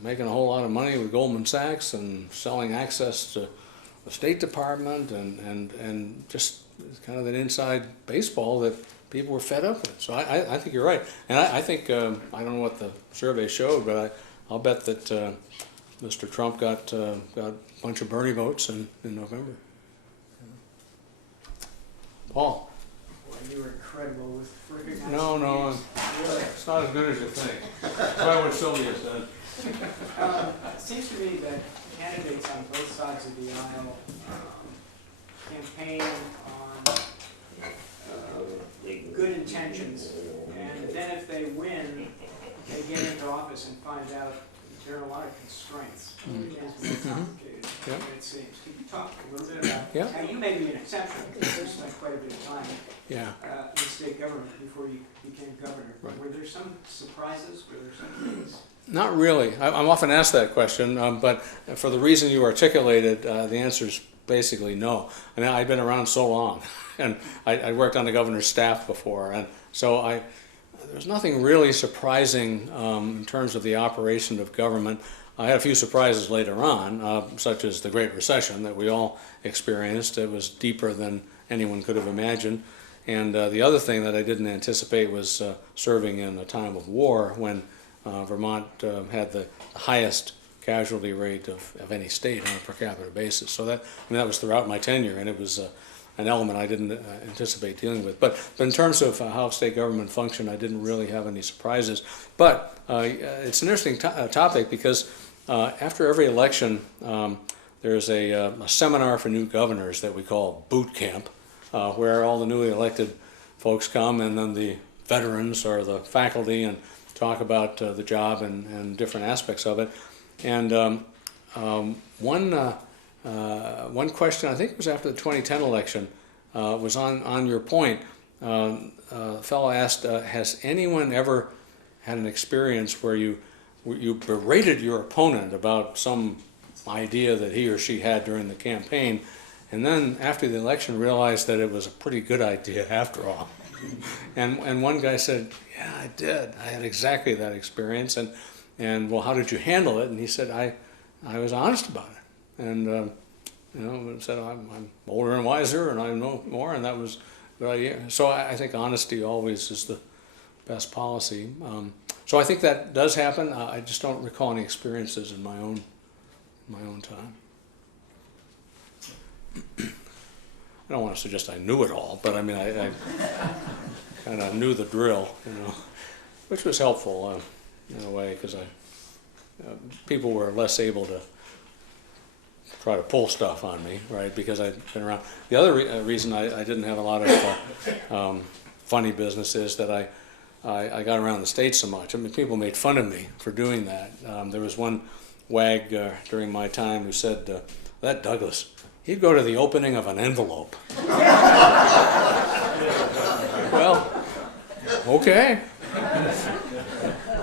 making a whole lot of money with Goldman Sachs and selling access to the State Department and just kind of that inside baseball that people were fed up with it. So I think you're right. And I think, I don't know what the survey showed, but I'll bet that Mr. Trump got a bunch of Bernie votes in November. Well, Paul? you were incredible with recognizing No, names. Really. it's not as good as you think. Try what Sylvia said. It seems to me that candidates on both sides of the aisle campaign on good intentions, and then if they win, they get into office and find out there are a lot of constraints. It is more complicated than it seems. Could you talk a little bit about, now you may be an exception, because you spent quite a bit of time in state government before you became governor. Right. Were there some surprises? Were there some things? Not really. I'm often asked that question, but for the reason you articulated, the answer is basically no. I mean, I've been around so long, and I worked on the governor's staff before, and so there's nothing really surprising in terms of the operation of government. I had a few surprises later on, such as the Great Recession that we all experienced. It was deeper than anyone could have imagined. And the other thing that I didn't anticipate was serving in a time of war when Vermont had the highest casualty rate of any state on a per capita basis. So that was throughout my tenure, and it was an element I didn't anticipate dealing with. But in terms of how state government functioned, I didn't really have any surprises. But it's an interesting topic because after every election, there's a seminar for new governors that we call boot camp, where all the newly elected folks come, and then the veterans or the faculty and talk about the job and different aspects of it. And one question, I think it was after the 2010 election, was on your point. A fellow asked, has anyone ever had an experience where you berated your opponent about some idea that he or she had during the campaign, and then after the election realized that it was a pretty good idea after all? And one guy said, yeah, I did. I had exactly that experience. And well, how did you handle it? And he said, I was honest about it. And said, I'm older and wiser, and I know more, and that was a good idea. So I think honesty always is the best policy. So I think that does happen. I just don't recall any experiences in my own time. I don't want to suggest I knew it all, but I mean, I kind of knew the drill, which was helpful in a way, because people were less able to try to pull stuff on me, right, because I'd been around. The other reason I didn't have a lot of funny business is that I got around the state so much. I mean, people made fun of me for doing that. There was one wag during my time who said, that Douglas, he'd go to the opening of an envelope. Well, okay.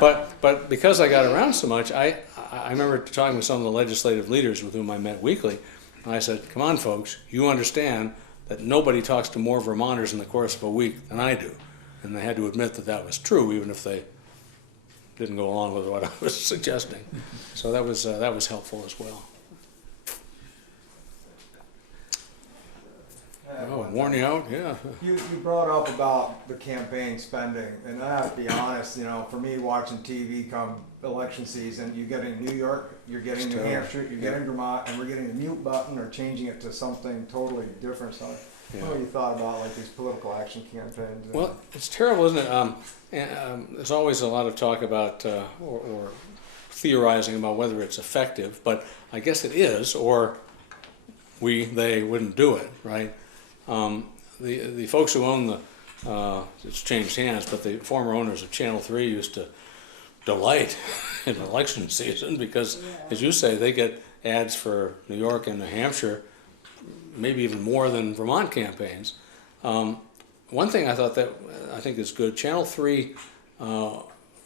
But because I got around so much, I remember talking with some of the legislative leaders with whom I met weekly, and I said, come on, folks, you understand that nobody talks to more Vermonters in the course of a week than I do. And they had to admit that that was true, even if they didn't go along with what I was suggesting. So that was helpful as well. Oh, worn you out? Yeah. You brought up about the campaign spending, and I have to be honest, for me watching TV come election season, you get in New York, you're getting New Hampshire, you're getting Vermont, and we're getting the mute button or changing it to something totally different. So what you thought about like these political action campaigns? Well, it's terrible, isn't it? There's always a lot of talk about or theorizing about whether it's effective, but I guess it is, or they wouldn't do it, right? The folks who own it's changed hands, but the former owners of Channel 3 used to delight in election season because, as you say, they get ads for New York and New Hampshire, maybe even more than Vermont campaigns. One thing I think is good, Channel 3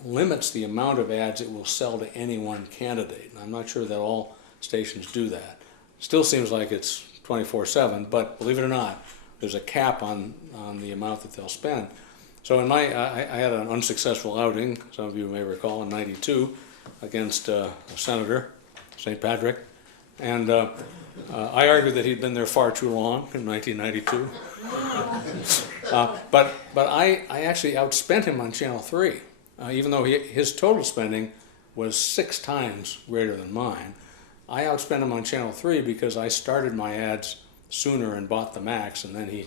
limits the amount of ads it will sell to any one candidate. I'm not sure that all stations do that. Still seems like it's 24/7, but believe it or not, there's a cap on the amount that they'll spend. So I had an unsuccessful outing, some of you may recall, in '92 against a senator, St. Patrick, and I argued that he'd been there far too long in 1992. But I actually outspent him on Channel 3, even though his total spending was 6 times greater than mine. I outspent him on Channel 3 because I started my ads sooner and bought the Max, and then he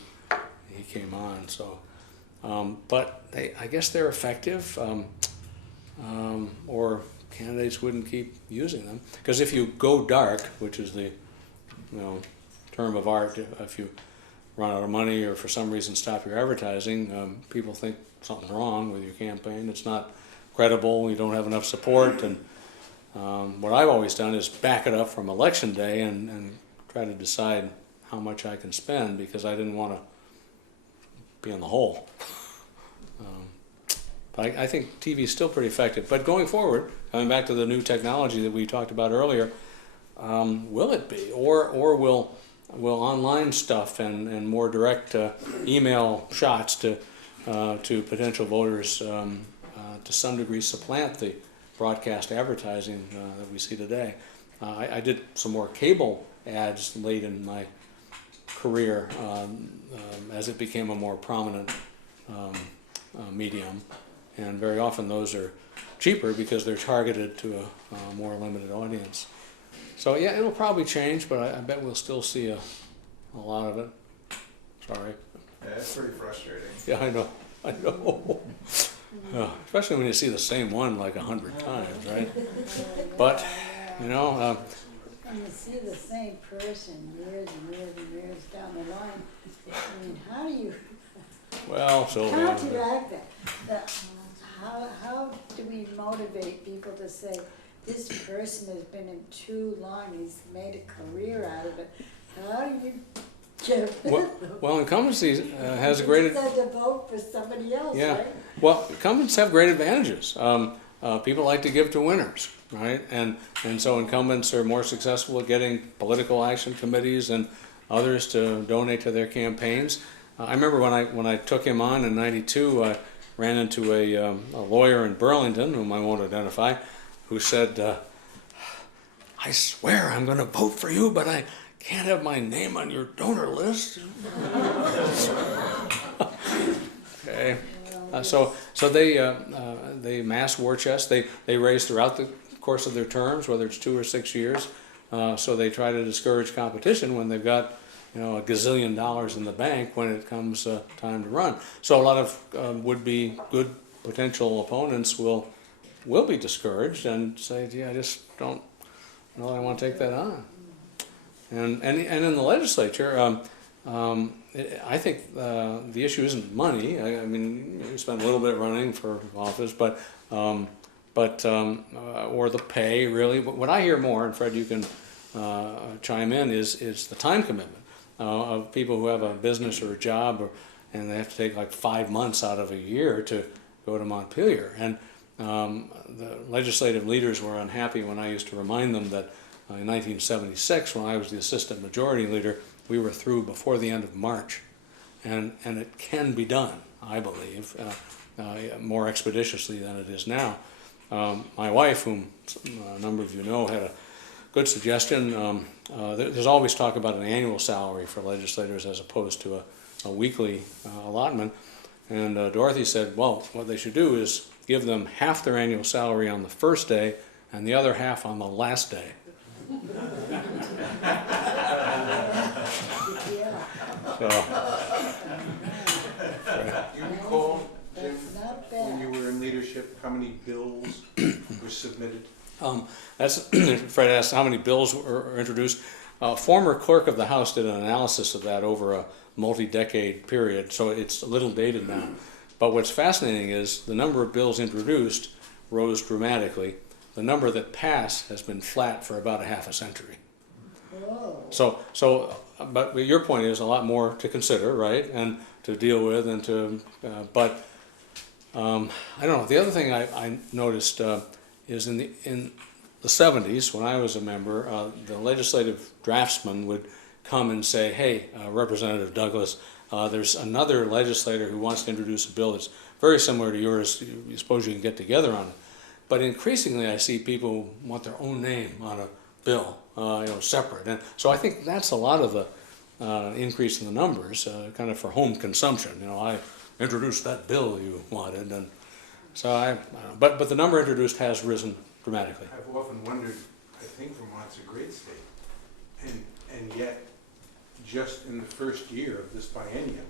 came on. So, but I guess they're effective, or candidates wouldn't keep using them. Because if you go dark, which is the term of art, if you run out of money or for some reason stop your advertising, people think something's wrong with your campaign. It's not credible, you don't have enough support. And what I've always done is back it up from election day and try to decide how much I can spend, because I didn't want to be in the hole. But I think TV is still pretty effective. But going forward, coming back to the new technology that we talked about earlier, will it be, or will online stuff and more direct email shots to potential voters to some degree supplant the broadcast advertising that we see today? I did some more cable ads late in my career as it became a more prominent medium, and very often those are cheaper because they're targeted to a more limited audience. So yeah, it'll probably change, but I bet we'll still see a lot of it. Sorry. Yeah, it's pretty frustrating. Yeah, I know. Especially when you see the same one like 100 times, right? But, And you see the same person years and years and years down the line. I mean, how do you well, Sylvia. counteract that? How do we motivate people to say, this person has been in too long, he's made a career out of it? How do you get Well, incumbency has a great... to vote for somebody else, Yeah. right? Well, incumbents have great advantages. People like to give to winners, right? And so incumbents are more successful at getting political action committees and others to donate to their campaigns. I remember when I took him on in '92, I ran into a lawyer in Burlington, whom I won't identify, who said, I swear I'm going to vote for you, but I can't have my name on your donor list. Okay. So they mass war chest. They raise throughout the course of their terms, whether it's 2 or 6 years. So they try to discourage competition when they've got $1 gazillion in the bank when it comes time to run. So a lot of would-be good potential opponents will be discouraged and say, "Gee, I just don't know that I want to take that on." And in the legislature. I think the issue isn't money. I mean, you spend a little bit running for office, but or the pay really. But what I hear more, and Fred, you can chime in, is the time commitment of people who have a business or a job, and they have to take like 5 months out of a year to go to Montpelier. And the legislative leaders were unhappy when I used to remind them that in 1976, when I was the assistant majority leader, we were through before the end of March, and it can be done, I believe, more expeditiously than it is now. My wife, whom a number of you know, had a good suggestion. There's always talk about an annual salary for legislators as opposed to a weekly allotment, and Dorothy said, well, what they should do is give them half their annual salary on the first day and the other half on the last day. So, You recall, Jim, That's not when you bad. were in leadership, how many bills were submitted? that's Fred asked how many bills were introduced. Former clerk of the House did an analysis of that over a multi-decade period, so it's a little dated now. But what's fascinating is the number of bills introduced rose dramatically. The number that passed has been flat for about a half a century. Whoa. But your point is a lot more to consider, right, and to deal with, and to. But I don't know. The other thing I noticed is in the 70s, when I was a member, the legislative draftsman would come and say, "Hey, Representative Douglas, there's another legislator who wants to introduce a bill that's very similar to yours. You suppose you can get together on it?" But increasingly, I see people who want their own name on a bill, separate. And so I think that's a lot of increase in the numbers, kind of for home consumption. You know, I introduced that bill you wanted, and so but the number introduced has risen dramatically. I've often wondered, I think Vermont's a great state, and yet, just in the first year of this biennium,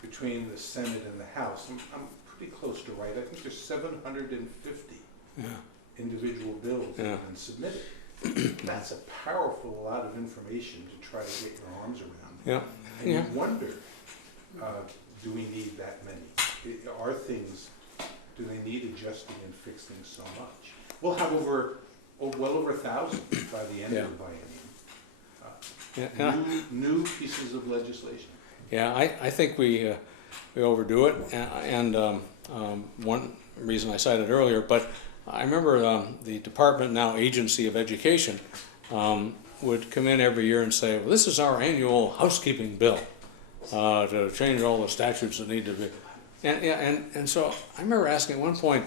between the Senate and the House, I'm pretty close to right, I think there's 750 individual bills that have been submitted. That's a powerful lot of information to try to get your arms around. Yeah. And you wonder, do we need that many? Are things, do they need adjusting and fixing so much? We'll have well over 1,000 by the end of the biennium. New pieces of legislation. Yeah, I think we overdo it, and one reason I cited earlier, but I remember the department, now Agency of Education, would come in every year and say, well, this is our annual housekeeping bill to change all the statutes that need to be. And so I remember asking at one point,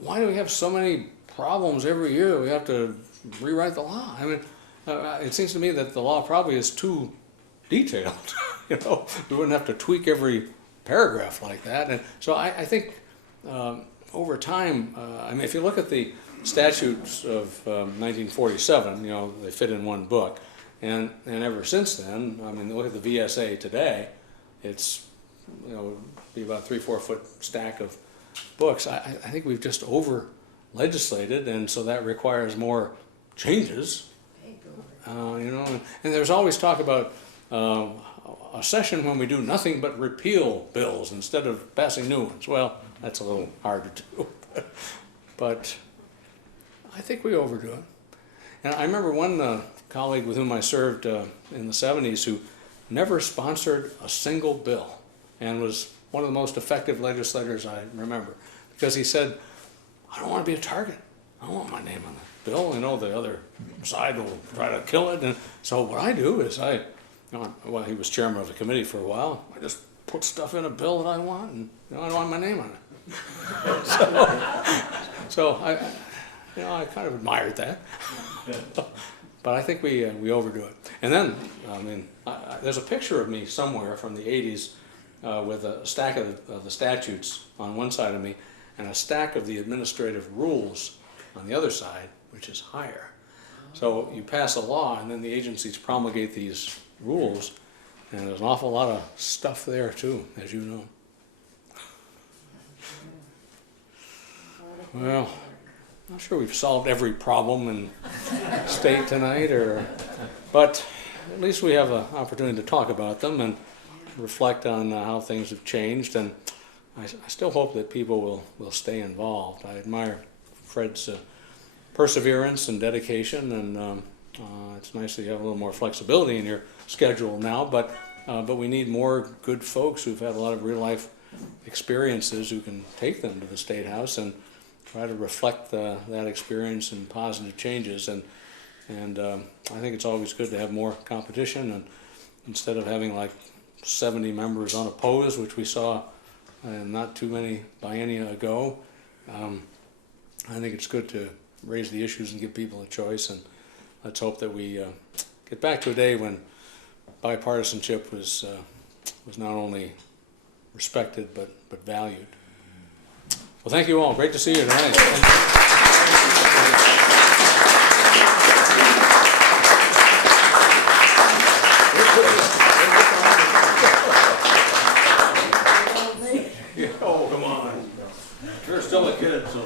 why do we have so many problems every year that we have to rewrite the law? I mean, it seems to me that the law probably is too detailed. You know, we wouldn't have to tweak every paragraph like that. And so I think over time, I mean, if you look at the statutes of 1947, you know, they fit in one book. And ever since then, I mean, look at the VSA today, it's, you know, be about 3-4 foot stack of books. I think we've just over legislated, and so that requires more changes. You know, and there's always talk about a session when we do nothing but repeal bills instead of passing new ones. Well, that's a little hard to do, but I think we overdo it. And I remember one colleague with whom I served in the 70s who never sponsored a single bill and was one of the most effective legislators I remember, because he said, I don't want to be a target. I don't want my name on the bill. You know, the other side will try to kill it. And so what I do is well, he was chairman of the committee for a while. I just put stuff in a bill that I want, and you know, I don't want my name on it. so I kind of admired that. But I think we overdo it. And then, I mean, there's a picture of me somewhere from the 80s with a stack of the statutes on one side of me and a stack of the administrative rules on the other side, which is higher. So you pass a law, and then the agencies promulgate these rules, and there's an awful lot of stuff there too, as you know. Well, I'm not sure we've solved every problem in the state tonight, but at least we have an opportunity to talk about them and reflect on how things have changed, and I still hope that people will stay involved. I admire Fred's perseverance and dedication, and it's nice that you have a little more flexibility in your schedule now, but we need more good folks who've had a lot of real life experiences who can take them to the State House and try to reflect that experience in positive changes. And I think it's always good to have more competition, and instead of having like 70 members unopposed, which we saw not too many biennia ago, I think it's good to raise the issues and give people a choice, and let's hope that we get back to a day when bipartisanship was not only respected but valued. Well, thank you all. Great to see you tonight. Oh, come on. You're still a kid, so.